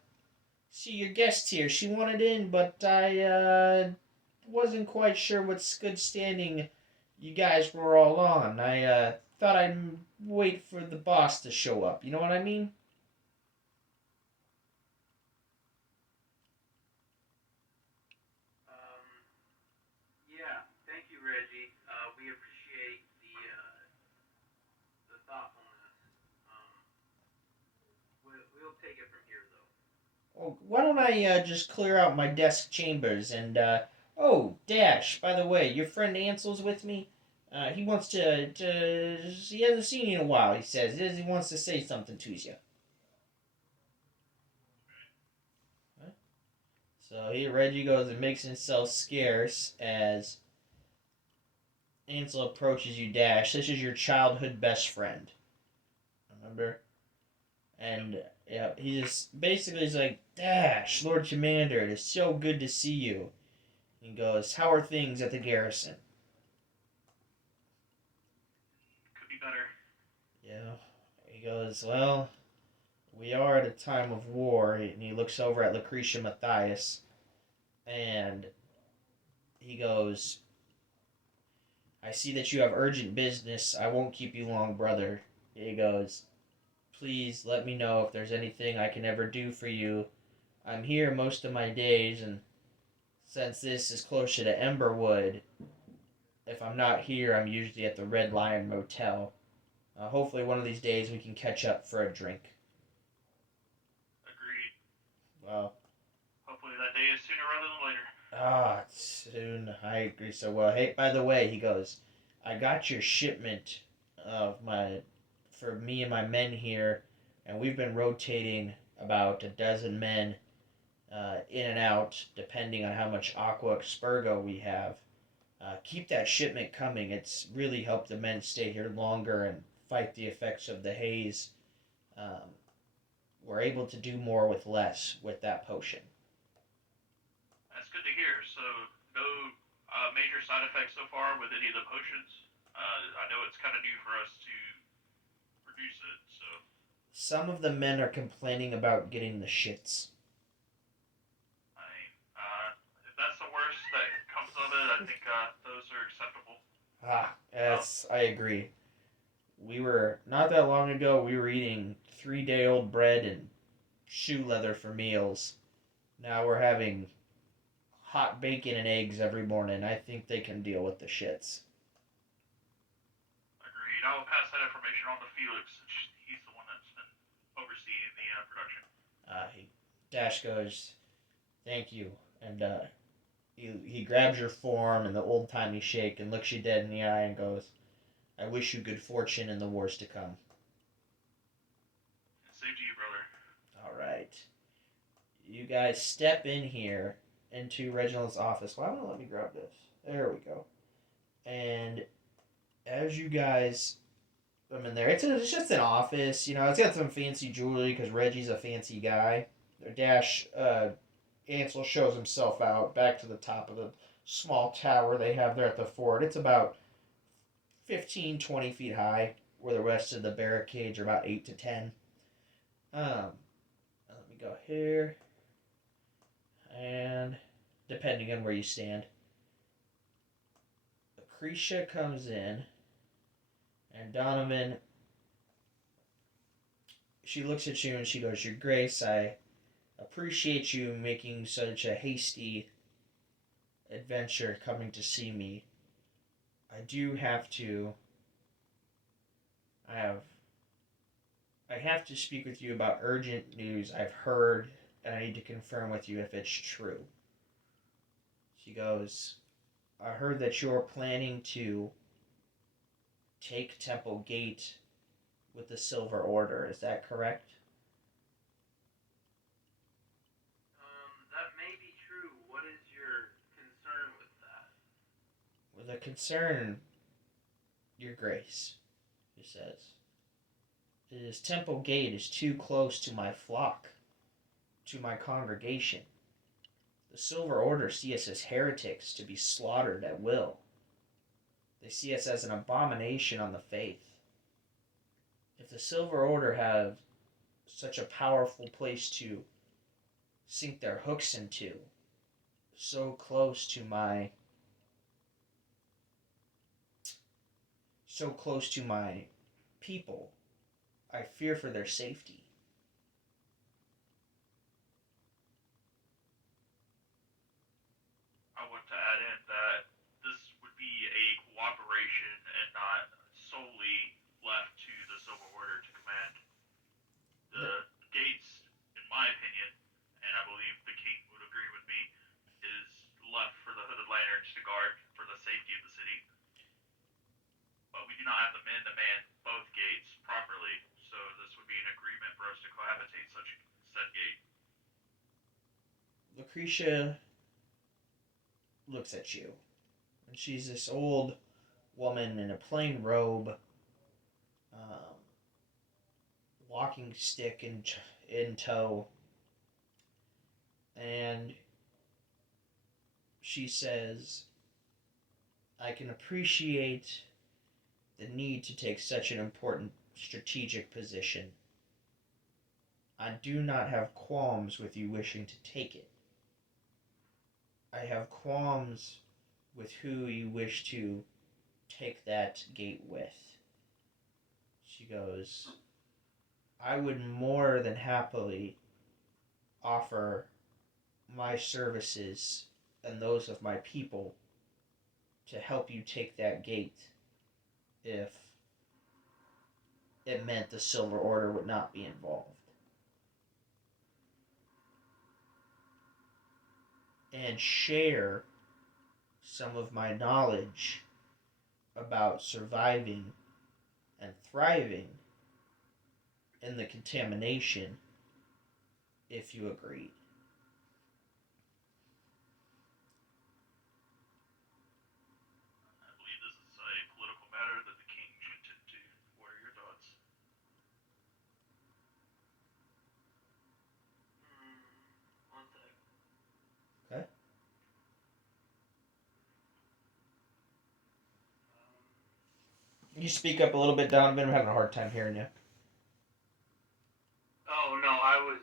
see your guest here. She wanted in, but I wasn't quite sure what good standing you guys were all on. I thought I'd wait for the boss to show up. You know what I mean? Yeah, thank you, Reggie. We appreciate the thoughtfulness. Um, we'll take it from here, though. Well, why don't I just clear out my desk chambers and oh, Dash, by the way, your friend Ansel's with me. He wants to he hasn't seen you in a while. He says he wants to say something to you. So here Reggie goes and makes himself scarce as Ansel approaches you, Dash. This is your childhood best friend. Remember? And yeah, he just basically is like, Dash, Lord Commander, it is so good to see you. He goes, how are things at the garrison? Could be better. Yeah. He goes, well, we are at a time of war. And he looks over at Lucretia Matthias. And he goes, I see that you have urgent business. I won't keep you long, brother. He goes, please let me know if there's anything I can ever do for you. I'm here most of my days, and since this is closer to Emberwood, if I'm not here, I'm usually at the Red Lion Motel. Hopefully, one of these days we can catch up for a drink. Agreed. Well, Hopefully that day is sooner rather than later. soon. I agree so well. Hey, by the way, he goes, I got your shipment of my for me and my men here, and we've been rotating about a dozen men in and out, depending on how much aqua expurgo we have. Keep that shipment coming. It's really helped the men stay here longer and fight the effects of the haze. Um, we're able to do more with less with that potion. That's good to hear. So no major side effects so far with any of the potions. I know it's kind of new for us to produce it, so Some of the men are complaining about getting the shits. I if that's the worst that comes of it, I think those are acceptable. Yes, I agree. We were not that long ago. We were eating 3-day old bread and shoe leather for meals. Now we're having hot bacon and eggs every morning. I think they can deal with the shits. Agreed. I'll pass that information on to Felix. He's the one that's been overseeing the production. Dash goes, thank you, and he grabs your form in the old timey shake and looks you dead in the eye and goes, I wish you good fortune in the wars to come. Same to you, brother. All right. You guys step in here into Reginald's office. Why won't it let me grab this? There we go. And as you guys come in there, it's just an office. You know, it's got some fancy jewelry because Reggie's a fancy guy. Dash, Ansel shows himself out back to the top of the small tower they have there at the fort. It's about 15, 20 feet high, where the rest of the barricades are about 8 to 10. Let me go here. And depending on where you stand. Lucretia comes in, and Donovan, she looks at you and she goes, Your Grace, I appreciate you making such a hasty adventure coming to see me. I do have to. I have to speak with you about urgent news I've heard, and I need to confirm with you if it's true. She goes, I heard that you're planning to take Temple Gate with the Silver Order. Is that correct? That may be true. What is your concern with that? With a concern, Your Grace, he says, This temple gate is too close to my flock, to my congregation. The Silver Order see us as heretics to be slaughtered at will. They see us as an abomination on the faith. If the Silver Order have such a powerful place to sink their hooks into, so close to my people, I fear for their safety. I want to add in that this would be a cooperation and not solely left to the Silver Order to command. The gates, in my opinion, and I believe the king would agree with me, is left for the Hooded Lanterns to guard for the safety of the city. But we do not have the men to man both gates properly, so this would be an agreement for us to cohabitate such said gate. Lucretia looks at you, and she's this old woman in a plain robe, walking stick in tow, and she says, I can appreciate the need to take such an important strategic position. I do not have qualms with you wishing to take it. I have qualms with who you wish to take that gate with. She goes, I would more than happily offer my services and those of my people to help you take that gate if it meant the Silver Order would not be involved. And share some of my knowledge about surviving and thriving in the contamination if you agreed. I believe this is a political matter that the king should tend to. What are your thoughts? One sec. Okay. You speak up a little bit, Donovan. I'm having a hard time hearing you. Oh no, I was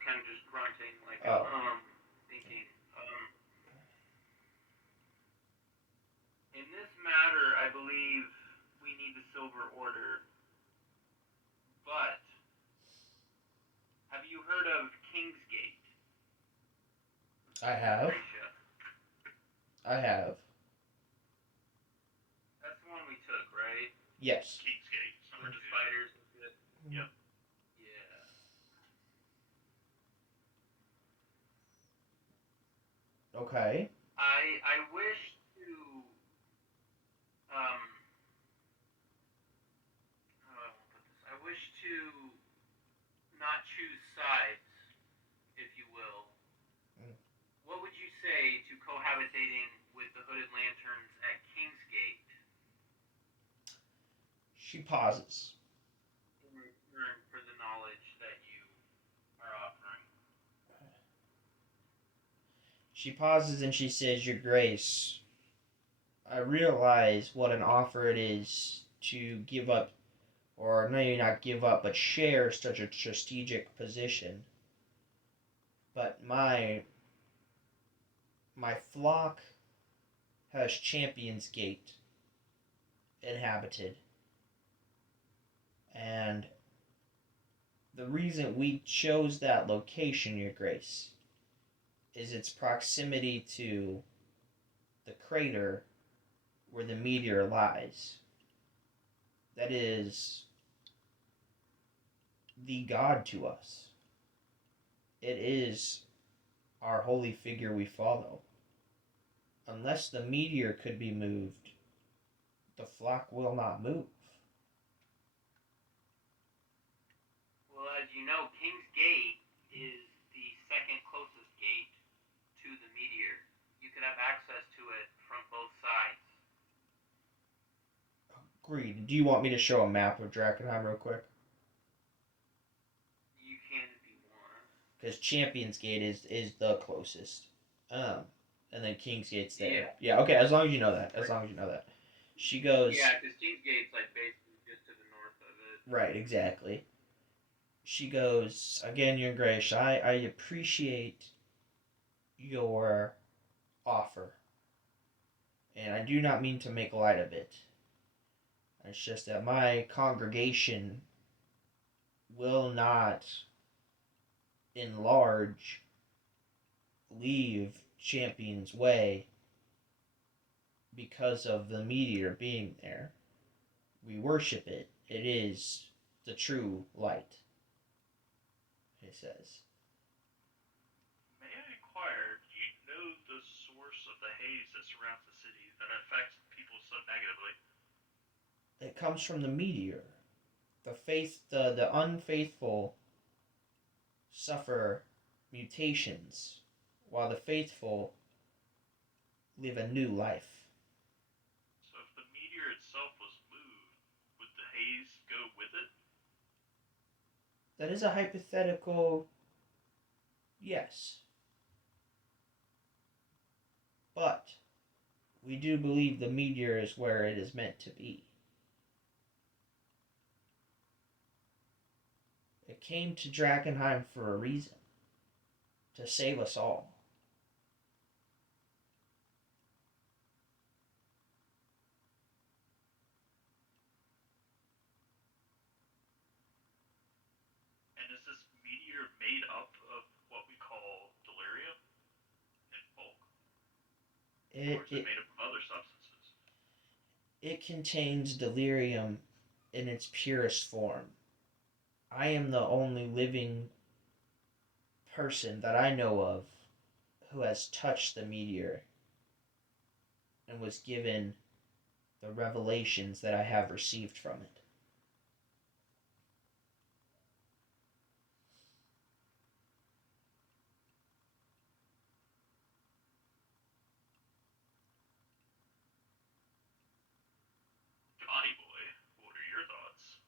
kind of just grunting, like thinking. In this matter, I believe we need the Silver Order. But have you heard of Kingsgate? I have. Lucretia? I have. That's the one we took, right? Yes. Kingsgate. With the spiders and shit. Yep. Yeah. Okay. I wish to um how do I want to put this? I wish to not choose sides, if you will. Mm. What would you say to cohabitating with the Hooded Lanterns at Kingsgate She pauses. in return for the knowledge that you are offering? She pauses and she says, Your Grace, I realize what an offer it is to give up, or maybe not give up, but share such a strategic position. But my flock has Champion's Gate inhabited. And the reason we chose that location, Your Grace, is its proximity to the crater where the meteor lies. That is the God to us. It is our holy figure we follow. Unless the meteor could be moved, the flock will not move. Well, as you know, Kingsgate is the second closest gate to the meteor. You could have access to it from both sides. Agreed. Do you want me to show a map of Drakkenheim real quick? because Champions Gate is the closest. And then King's Gate's there. Yeah. Yeah. Okay. As long as you know that. As long as you know that. She goes. Yeah, because Kingsgate's like basically just to the north of it. Right. Exactly. She goes again. Your Grace. I appreciate your offer, and I do not mean to make light of it. It's just that my congregation will not enlarge, leave Champion's Way because of the meteor being there. We worship it. It is the true light, he says. May I inquire, do you know the source of the haze that surrounds the city that affects people so negatively? It comes from the meteor. The unfaithful suffer mutations, while the faithful live a new life. So if the meteor itself was moved, would the haze go with it? That is a hypothetical yes. But we do believe the meteor is where it is meant to be. It came to Drakkenheim for a reason. To save us all. And is this meteor made up of what we call delirium in bulk? Or is it made up of other substances? It contains delirium in its purest form. I am the only living person that I know of who has touched the meteor and was given the revelations that I have received from it. Johnny boy, what are your thoughts?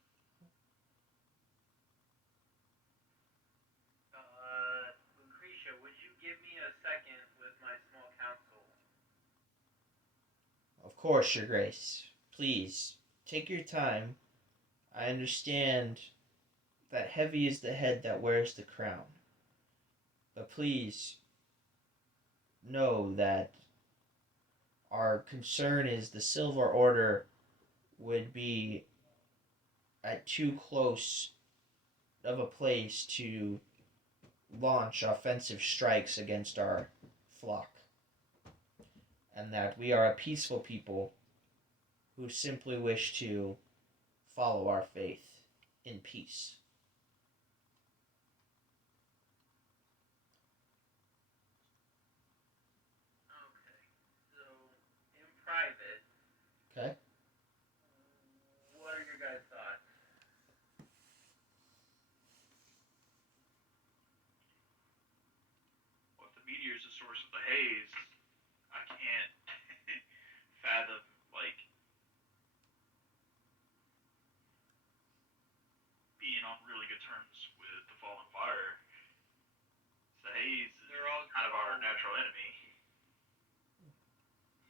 Lucretia, would you give me a second with my small council? Of course, Your Grace. Please, take your time. I understand that heavy is the head that wears the crown. But please know that our concern is the Silver Order would be at too close of a place to launch offensive strikes against our flock. And that we are a peaceful people who simply wish to follow our faith in peace. Okay, so in private, Okay? what are your guys' thoughts? Well, if the meteor is the source of the haze, I can't fathom, like, being on really good terms with the fallen fire. The haze is They're all kind of our natural enemy.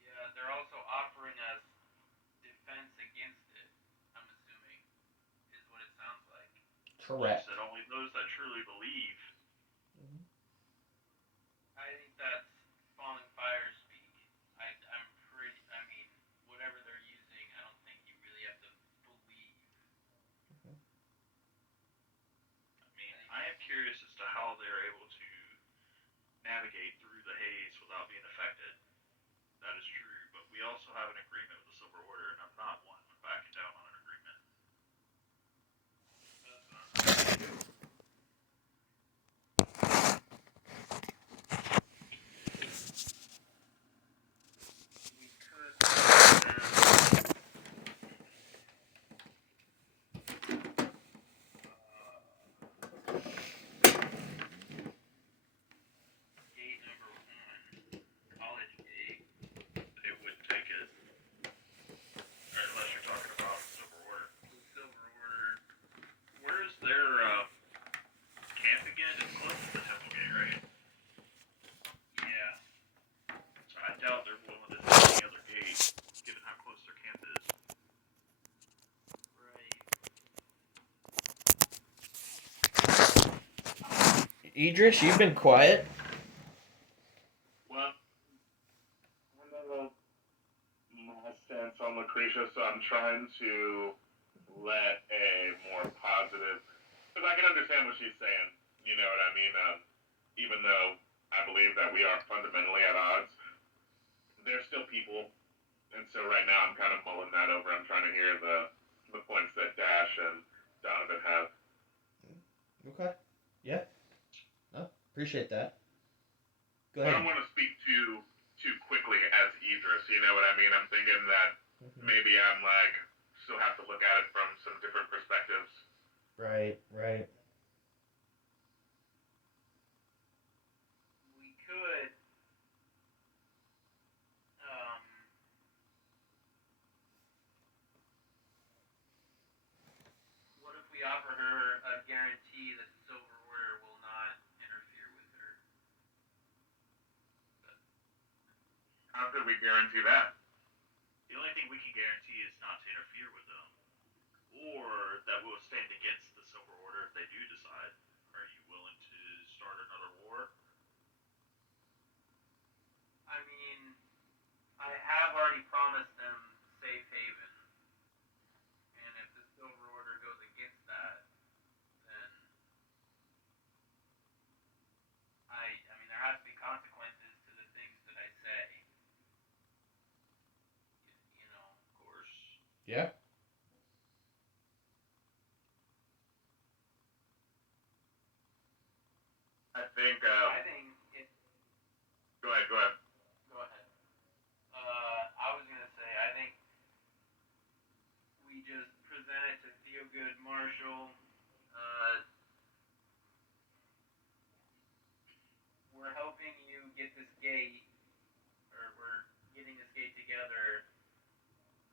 Yeah, they're also offering us defense against it. I'm assuming is what it sounds like. Correct. Said only those that truly believe. I think that's falling fire speak. I'm pretty. I mean, whatever they're using, I don't think you really have to believe. I mean, I am curious as to how they're able to navigate through the haze without being affected. That is true, but we also have an agreement with the Silver Order, and I'm not one for backing down on an agreement. We could gate number 1, college gate. They wouldn't take it. Idris, you've been quiet. Well, I know my stance on Lucretia, so I'm trying to let a more positive, because I can understand what she's saying. You know what I mean? Even though I believe that we are fundamentally at odds, they're still people, and so right now I'm kind of mulling that over. I'm trying to hear the points that Dash and Donovan have. Okay. Yeah. No, appreciate that. Go I don't ahead. want to speak too quickly as Idris. You know what I mean? I'm thinking that Hmm. maybe I'm like still have to look at it from some different perspectives. Right. Right. We could, um, what if we offer her a guarantee that the Silver Order will not interfere with her? How could we guarantee that? The only thing we can guarantee is not to interfere with them, or that we'll stand against the Silver Order if they do decide. Are you willing to start another war? I mean, I have already promised them safe haven, and if the Silver Order goes against that, then I mean, there has to be consequences to the things that I say. You know, Of course. Yeah. I think. I think it. Go ahead. Go ahead. Go ahead. I was gonna say, I think we just present it to Theogood Marshall. Uh, we're helping you get this gate, or we're getting this gate together.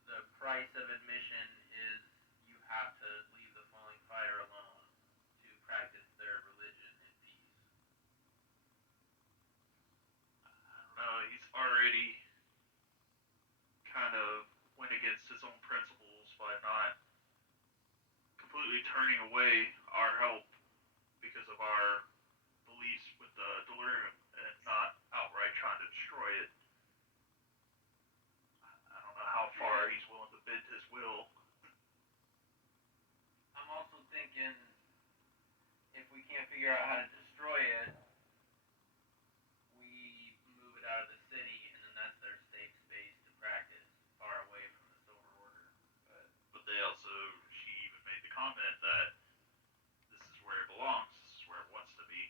The price of admission is you have to leave the falling fire alone to practice their religion in peace. I don't know. He's already kind of went against his own principles by not completely turning away our help because of our beliefs with the delirium and not outright trying to destroy it. I don't know how far he's willing to bend his will. I'm also thinking if we can't figure out how to destroy it, we move it out of the city, and then that's their safe space to practice, far away from the Silver Order. But they also, she even made the comment that this is where it belongs, this is where it wants to be.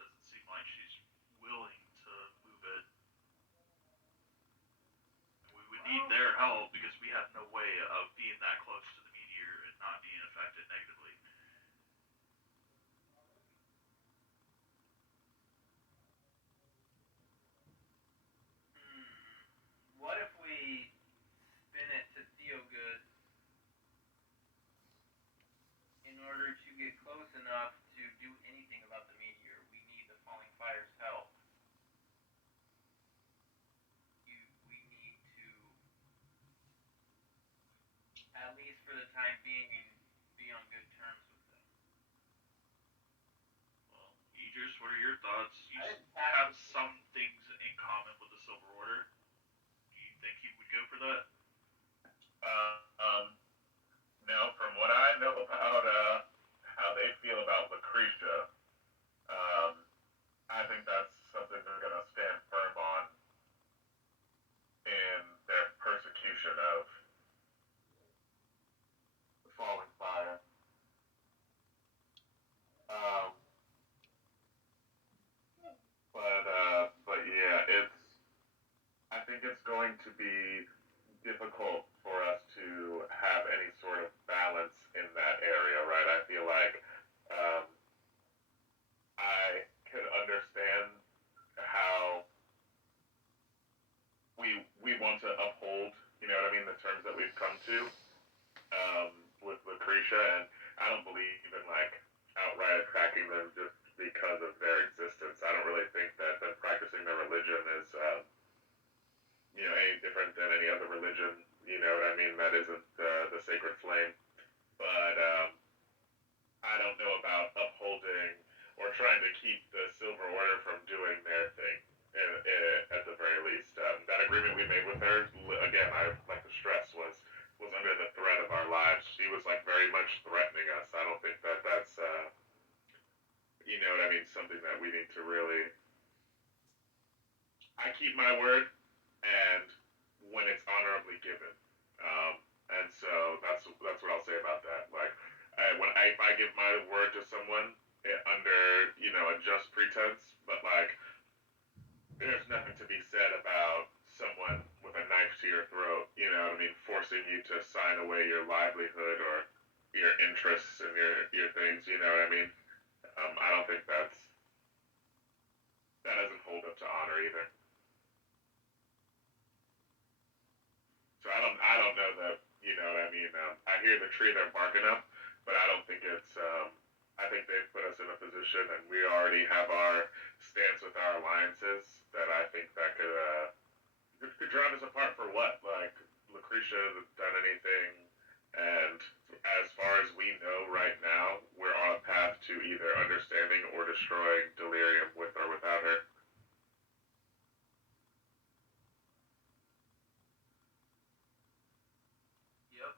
Doesn't seem like she's willing to move it. And we would need their help because we have no way of being that close to the meteor and not being affected negatively. What if we spin it to Theogood in order to get close enough to do anything about the meteor? We need the Falling Fire's help. We need to, at least for the time being, be on good terms with them. Well, Idris, what are your thoughts? You I didn't have tactically. some things in common with the Silver Order. Do you think he would go for that? Uh, um, Now, from what I know about how they feel about Lucretia, um, I think that's something they're going to stand firm on in their persecution of the falling fire. Um, but yeah, I think it's going to be difficult for us to have any sort of balance in that area, right? I feel like um, I could understand how we want to uphold, you know what I mean, the terms that we've come to with Lucretia, and I don't believe in like outright attacking them just because of their existence. I don't really think that them practicing their religion is, any different than any other religion. You know what I mean? That isn't the sacred flame. But I don't know about upholding or trying to keep the Silver Order from doing their thing. At the very least, that agreement we made with her, again, I like to stress, was under the threat of our lives. She was like very much threatening us. I don't think that's you know what I mean, something that we need to really. I keep my word, and when it's honorably given, and so that's what I'll say about that. Like, if I give my word to someone under a just pretense, but like there's nothing to be said about someone with a knife to your throat, you know what I mean, forcing you to sign away your livelihood or your interests and your things, you know what I mean? I don't think that doesn't hold up to honor either. So I don't know that, you know what I mean. I hear the tree they're barking up, but I don't think it's. I think they've put us in a position, and we already have our stance with our alliances that I think that could drive us apart for what? Like Lucretia hasn't done anything, and as far as we know right now, we're on a path to either understanding or destroying Delirium with or without her. Yep.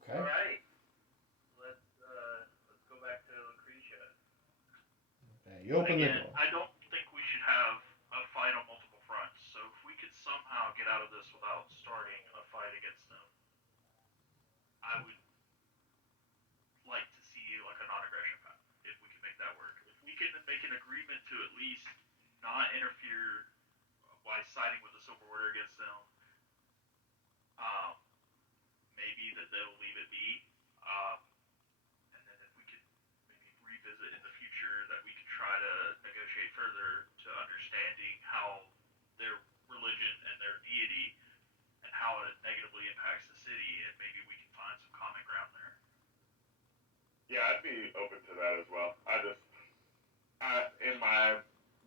Okay. All right. Let's go back to Lucretia. Okay. You open Again, the door. I don't think we should have a fight on multiple fronts. So if we could somehow get out of this without starting a fight against them, I would like to see like a non-aggression path if we can make that work. If we can make an agreement to at least not interfere by siding with the Silver Order against them, um, maybe that they'll leave it be. Um, and then if we could maybe revisit in the future that we could try to negotiate further to understanding how their religion and their deity and how it negatively impacts the city, and maybe we can find some common ground there. Yeah, I'd be open to that as well. In my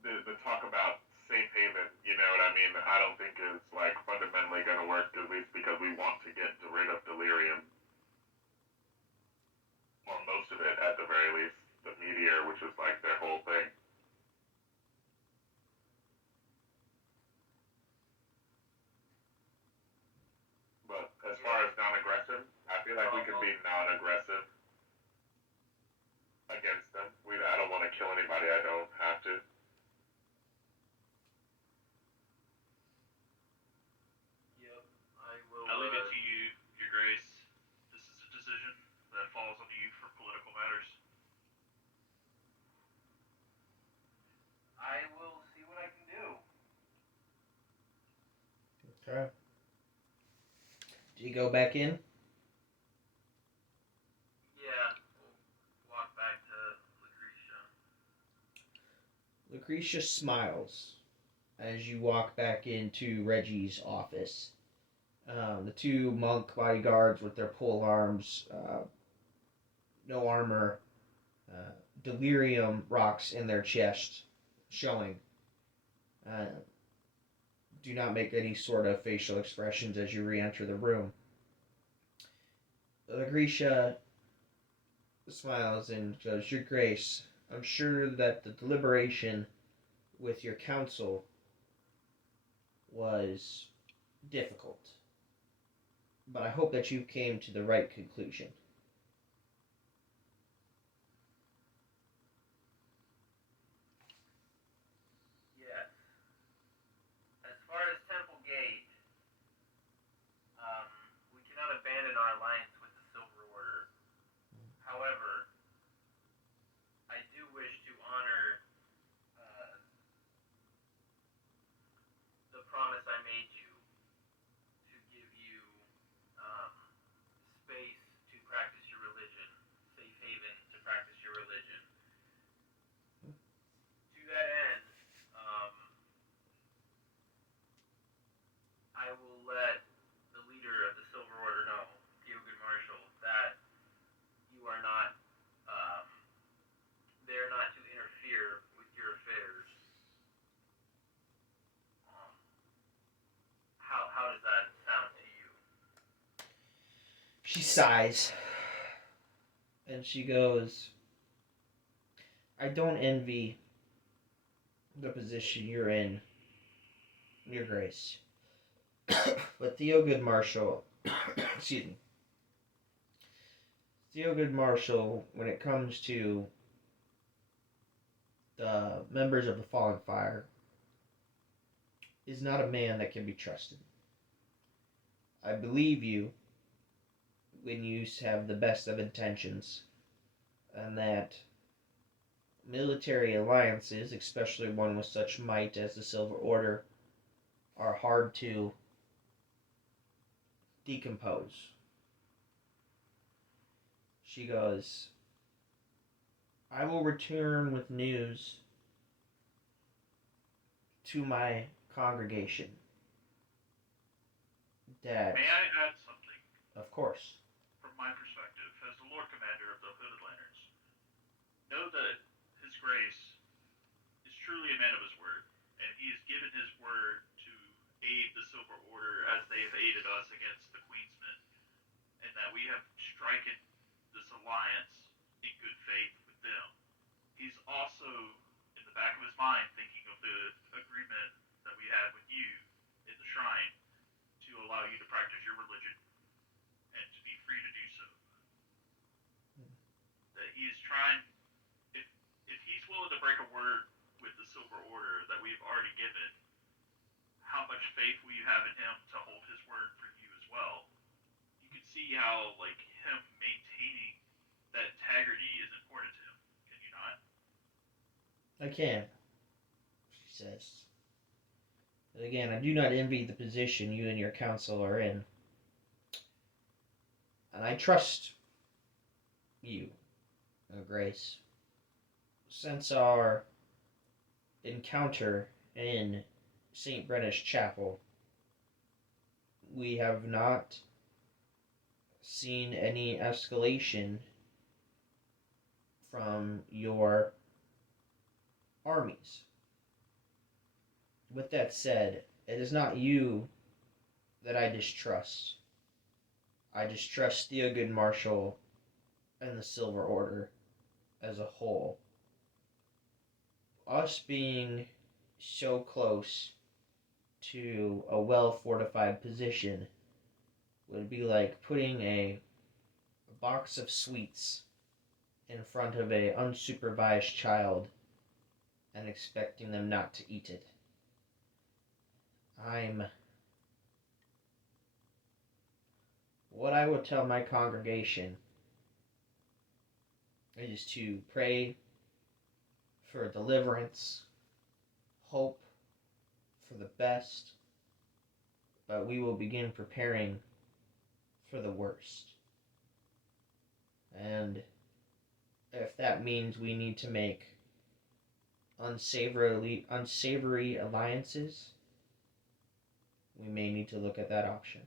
the talk about safe haven, you know what I mean. I don't think it's like fundamentally going to work, at least because we want to get rid of delirium, or most of it at the very least. The meteor, which is like their whole thing. But as far as non-aggressive, I feel like we could be non-aggressive against them. I don't want to kill anybody I don't have to. Yep. I will. I leave it to you, Your Grace. This is a decision that falls on you for political matters. I will see what I can do. Okay. Do you go back in? Yeah. We'll walk back to Lucretia. Lucretia smiles as you walk back into Reggie's office. The two monk bodyguards with their pole arms, no armor, delirium rocks in their chest, showing. Uh, do not make any sort of facial expressions as you re-enter the room. Lucretia smiles and goes, "Your Grace, I'm sure that the deliberation with your council was difficult, but I hope that you came to the right conclusion." Yes. As far as Temple Gate, we cannot abandon our alliance with the Silver Order. However, I do wish to honor the promise I made you to give you um, space to practice your religion, safe haven to practice your religion. To that end, um, I will let the leader of the Silver Order know, Theogood Marshall, that you are not there not to interfere with your affairs. Um, how does that sound to you? She sighs and she goes, I don't envy the position you're in, Your Grace. But Theogood Marshall, excuse me, Theogood Marshall, when it comes to the members of the Fallen Fire, is not a man that can be trusted. I believe you when you have the best of intentions, and that military alliances, especially one with such might as the Silver Order, are hard to decompose. She goes, I will return with news to my congregation that, May I add something of course, from my perspective as the Lord Commander of the Hooded Lanterns? Know that His Grace is truly a man of his word, and he has given his word to aid the Silver Order as they have aided us against the Queensmen, and that we have striken this alliance in good faith with them. He's also, in the back of his mind, thinking of the agreement that we had with you in the shrine to allow you to practice your religion and to be free to do so. That he is trying, if he's willing to break a word with the Silver Order that we've already given, how much faith will you have in him to hold his word for you as well? You can see how, like, him maintaining that integrity is important to him. Can you not? I can, she says. But again, I do not envy the position you and your council are in. And I trust you, Your Grace. Since our encounter in St. Brenna's Chapel, we have not seen any escalation from your armies. With that said, it is not you that I distrust. I distrust Theogood Marshall and the Silver Order as a whole. Us being so close to a well fortified position would be like putting a box of sweets in front of a unsupervised child and expecting them not to eat it. What I would tell my congregation is to pray for deliverance, hope for the best, but we will begin preparing for the worst. And if that means we need to make unsavory alliances, we may need to look at that option.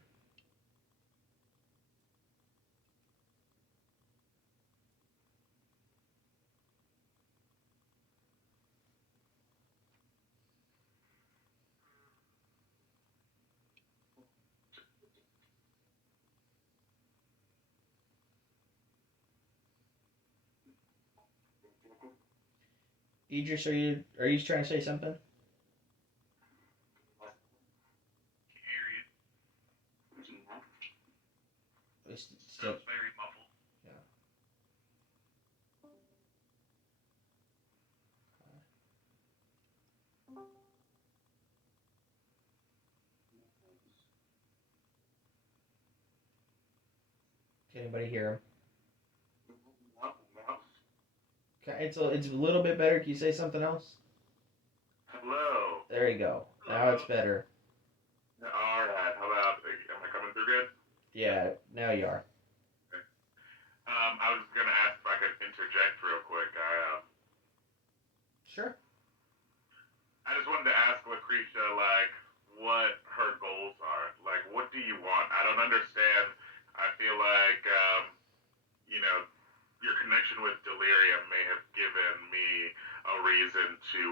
Idris, are you trying to say something? Can't hear you. It's still, Sounds very muffled. yeah. Can anybody hear him? Okay, it's a little bit better. Can you say something else? Hello. There you go. Now it's better. All right. How about? Am I coming through good? Yeah, now you are. I was gonna ask if I could interject real quick. Sure. I just wanted to ask Lucretia, like, what her goals are. Like, what do you want? I don't understand. I feel like, you know, your connection with Delirium may have given me a reason to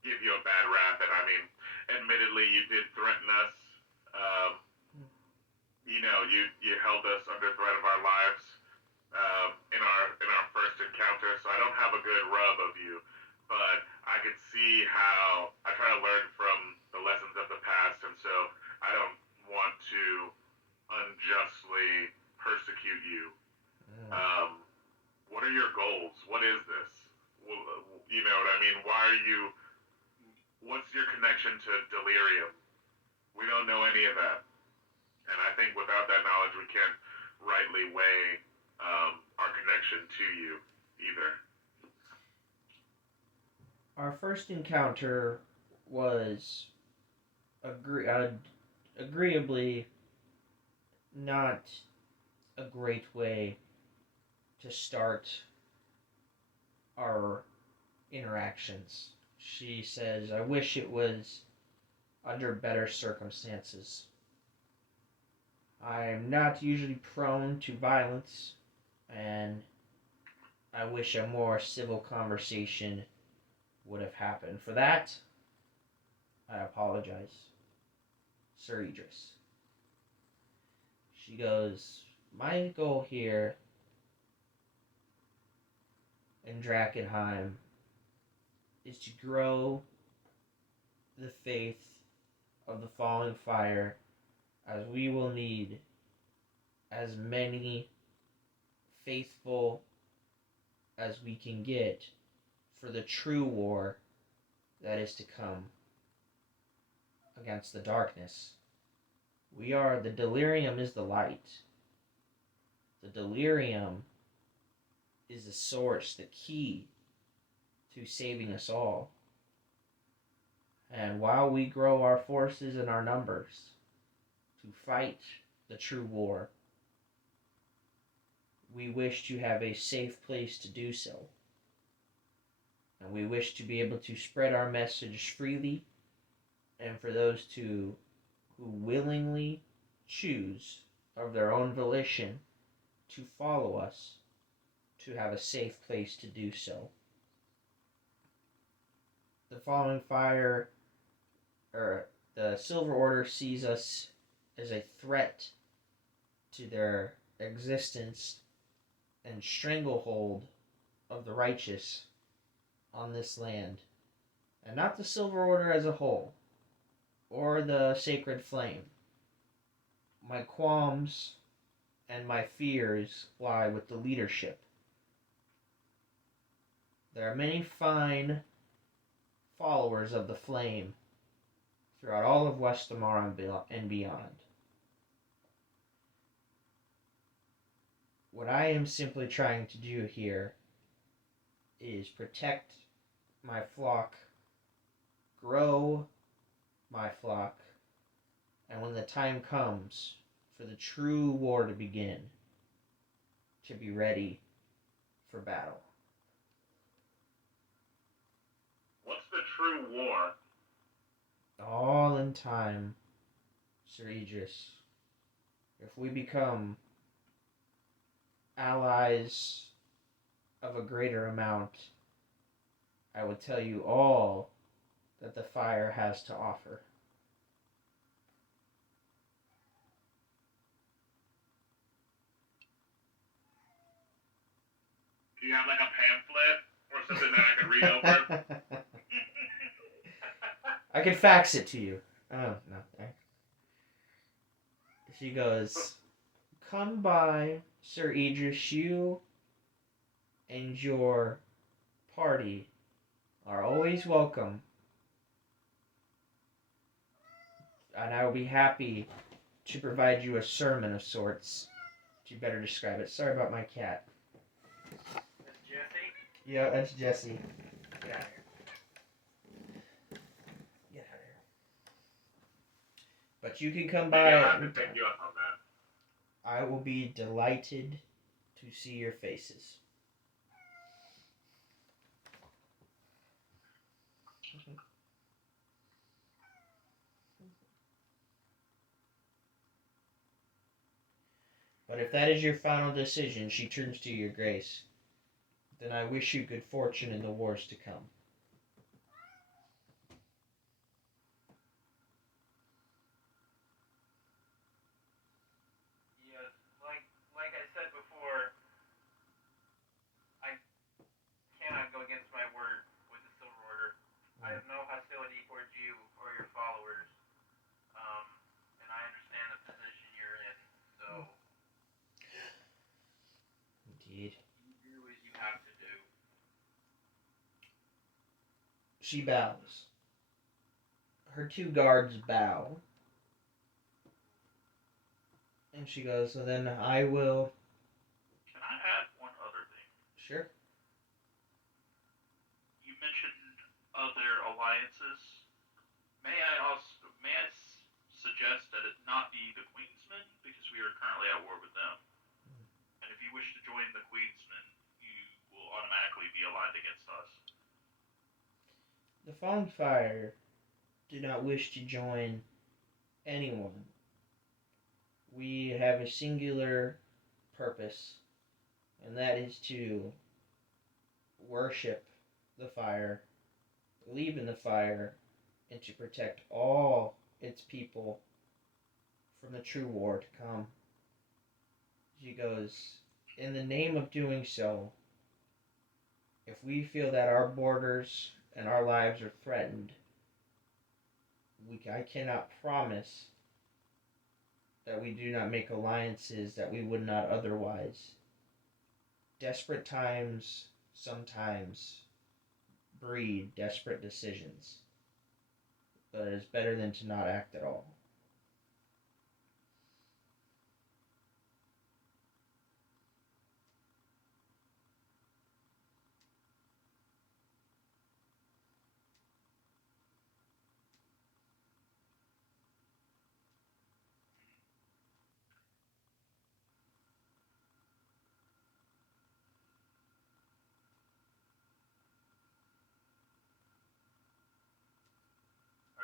give you a bad rap. And I mean, admittedly, you did threaten us. Um, you held us under threat of our lives in our first encounter. So I don't have a your goals? What is this? You know what I mean? Why are you? What's your connection to delirium? We don't know any of that, and I think without that knowledge, we can't rightly weigh our connection to you either. Our first encounter was agreeably not a great way to start our interactions. She says, I wish it was under better circumstances. I am not usually prone to violence, and I wish a more civil conversation would have happened. For that, I apologize. Sir Idris. She goes, my goal here in Drakkenheim is to grow the faith of the falling fire, as we will need as many faithful as we can get for the true war that is to come against the darkness. The delirium is the light. The delirium is the source, the key to saving us all. And while we grow our forces and our numbers to fight the true war, we wish to have a safe place to do so. And we wish to be able to spread our message freely, and for those who willingly choose of their own volition to follow us, to have a safe place to do so. The falling fire, or the Silver Order, sees us as a threat to their existence and stranglehold of the righteous on this land, and not the Silver Order as a whole, or the Sacred Flame. My qualms and my fears lie with the leadership. There are many fine followers of the Flame throughout all of Westamar and beyond. What I am simply trying to do here is protect my flock, grow my flock, and when the time comes for the true war to begin, to be ready for battle. What's the true war? All in time, Sir Idris. If we become allies of a greater amount, I will tell you all that the fire has to offer. Do you have like a pamphlet or something that I could read over? I can fax it to you. Oh, no. She goes, come by, Sir Idris, you and your party are always welcome. And I will be happy to provide you a sermon of sorts. To better describe it. Sorry about my cat. That's Jesse? Yeah, that's Jesse. Get out of here. Get out of here. But you can come by. I'll have to take you up on that. I will be delighted to see your faces. But if that is your final decision, she turns to your grace, then I wish you good fortune in the wars to come. Yes, like I said before, I cannot go against my word with the Silver Order. I have no hostility towards you or your followers, and I understand the position you're in. So Indeed. you do as you have She bows. Her two guards bow. And she goes, so then I will. Can I add one other thing? Sure. You mentioned other alliances. May I suggest that it not be the Queensmen because we are currently at war with them. And if you wish to join the Queensmen, you will automatically be aligned against us. The Falling Fire do not wish to join anyone. We have a singular purpose, and that is to worship the fire, believe in the fire, and to protect all its people from the true war to come. She goes, in the name of doing so, if we feel that our borders and our lives are threatened, I cannot promise that we do not make alliances that we would not otherwise. Desperate times sometimes breed desperate decisions, but it is better than to not act at all.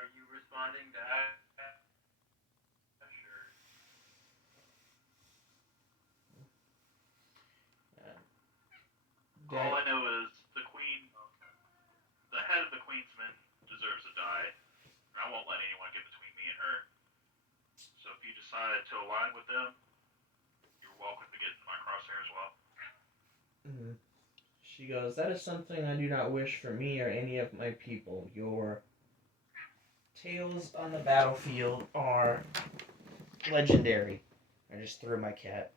Are you responding to Ash? Or... All I know is the Queen, the head of the Queensmen, deserves to die. And I won't let anyone get between me and her. So if you decide to align with them, you're welcome to get in my crosshair as well. Mm-hmm. She goes, that is something I do not wish for me or any of my people. Your tales on the battlefield are legendary. I just threw my cat.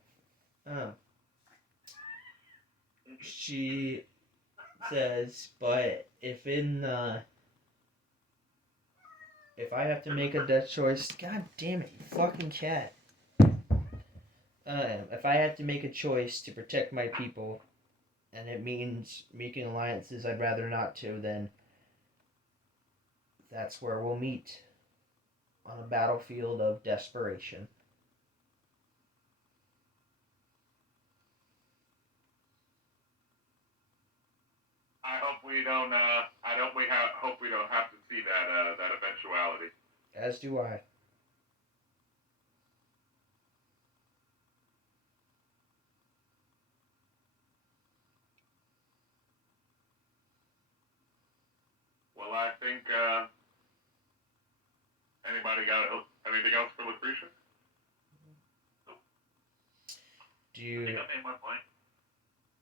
She says, but if I have to make a death choice, god damn it, you fucking cat. If I have to make a choice to protect my people, and it means making alliances I'd rather not to, then that's where we'll meet. On a battlefield of desperation. I hope we don't. Hope we don't have to see that eventuality. As do I. Well, I think. Anybody got anything else for Lucretia? Do I you? think I made my point.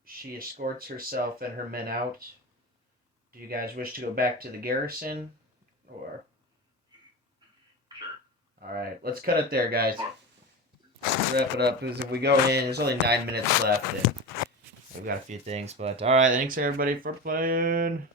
She escorts herself and her men out. Do you guys wish to go back to the garrison, or? Sure. All right, let's cut it there, guys. Wrap it up because if we go in, there's only 9 minutes left, and we've got a few things. But all right, thanks everybody for playing.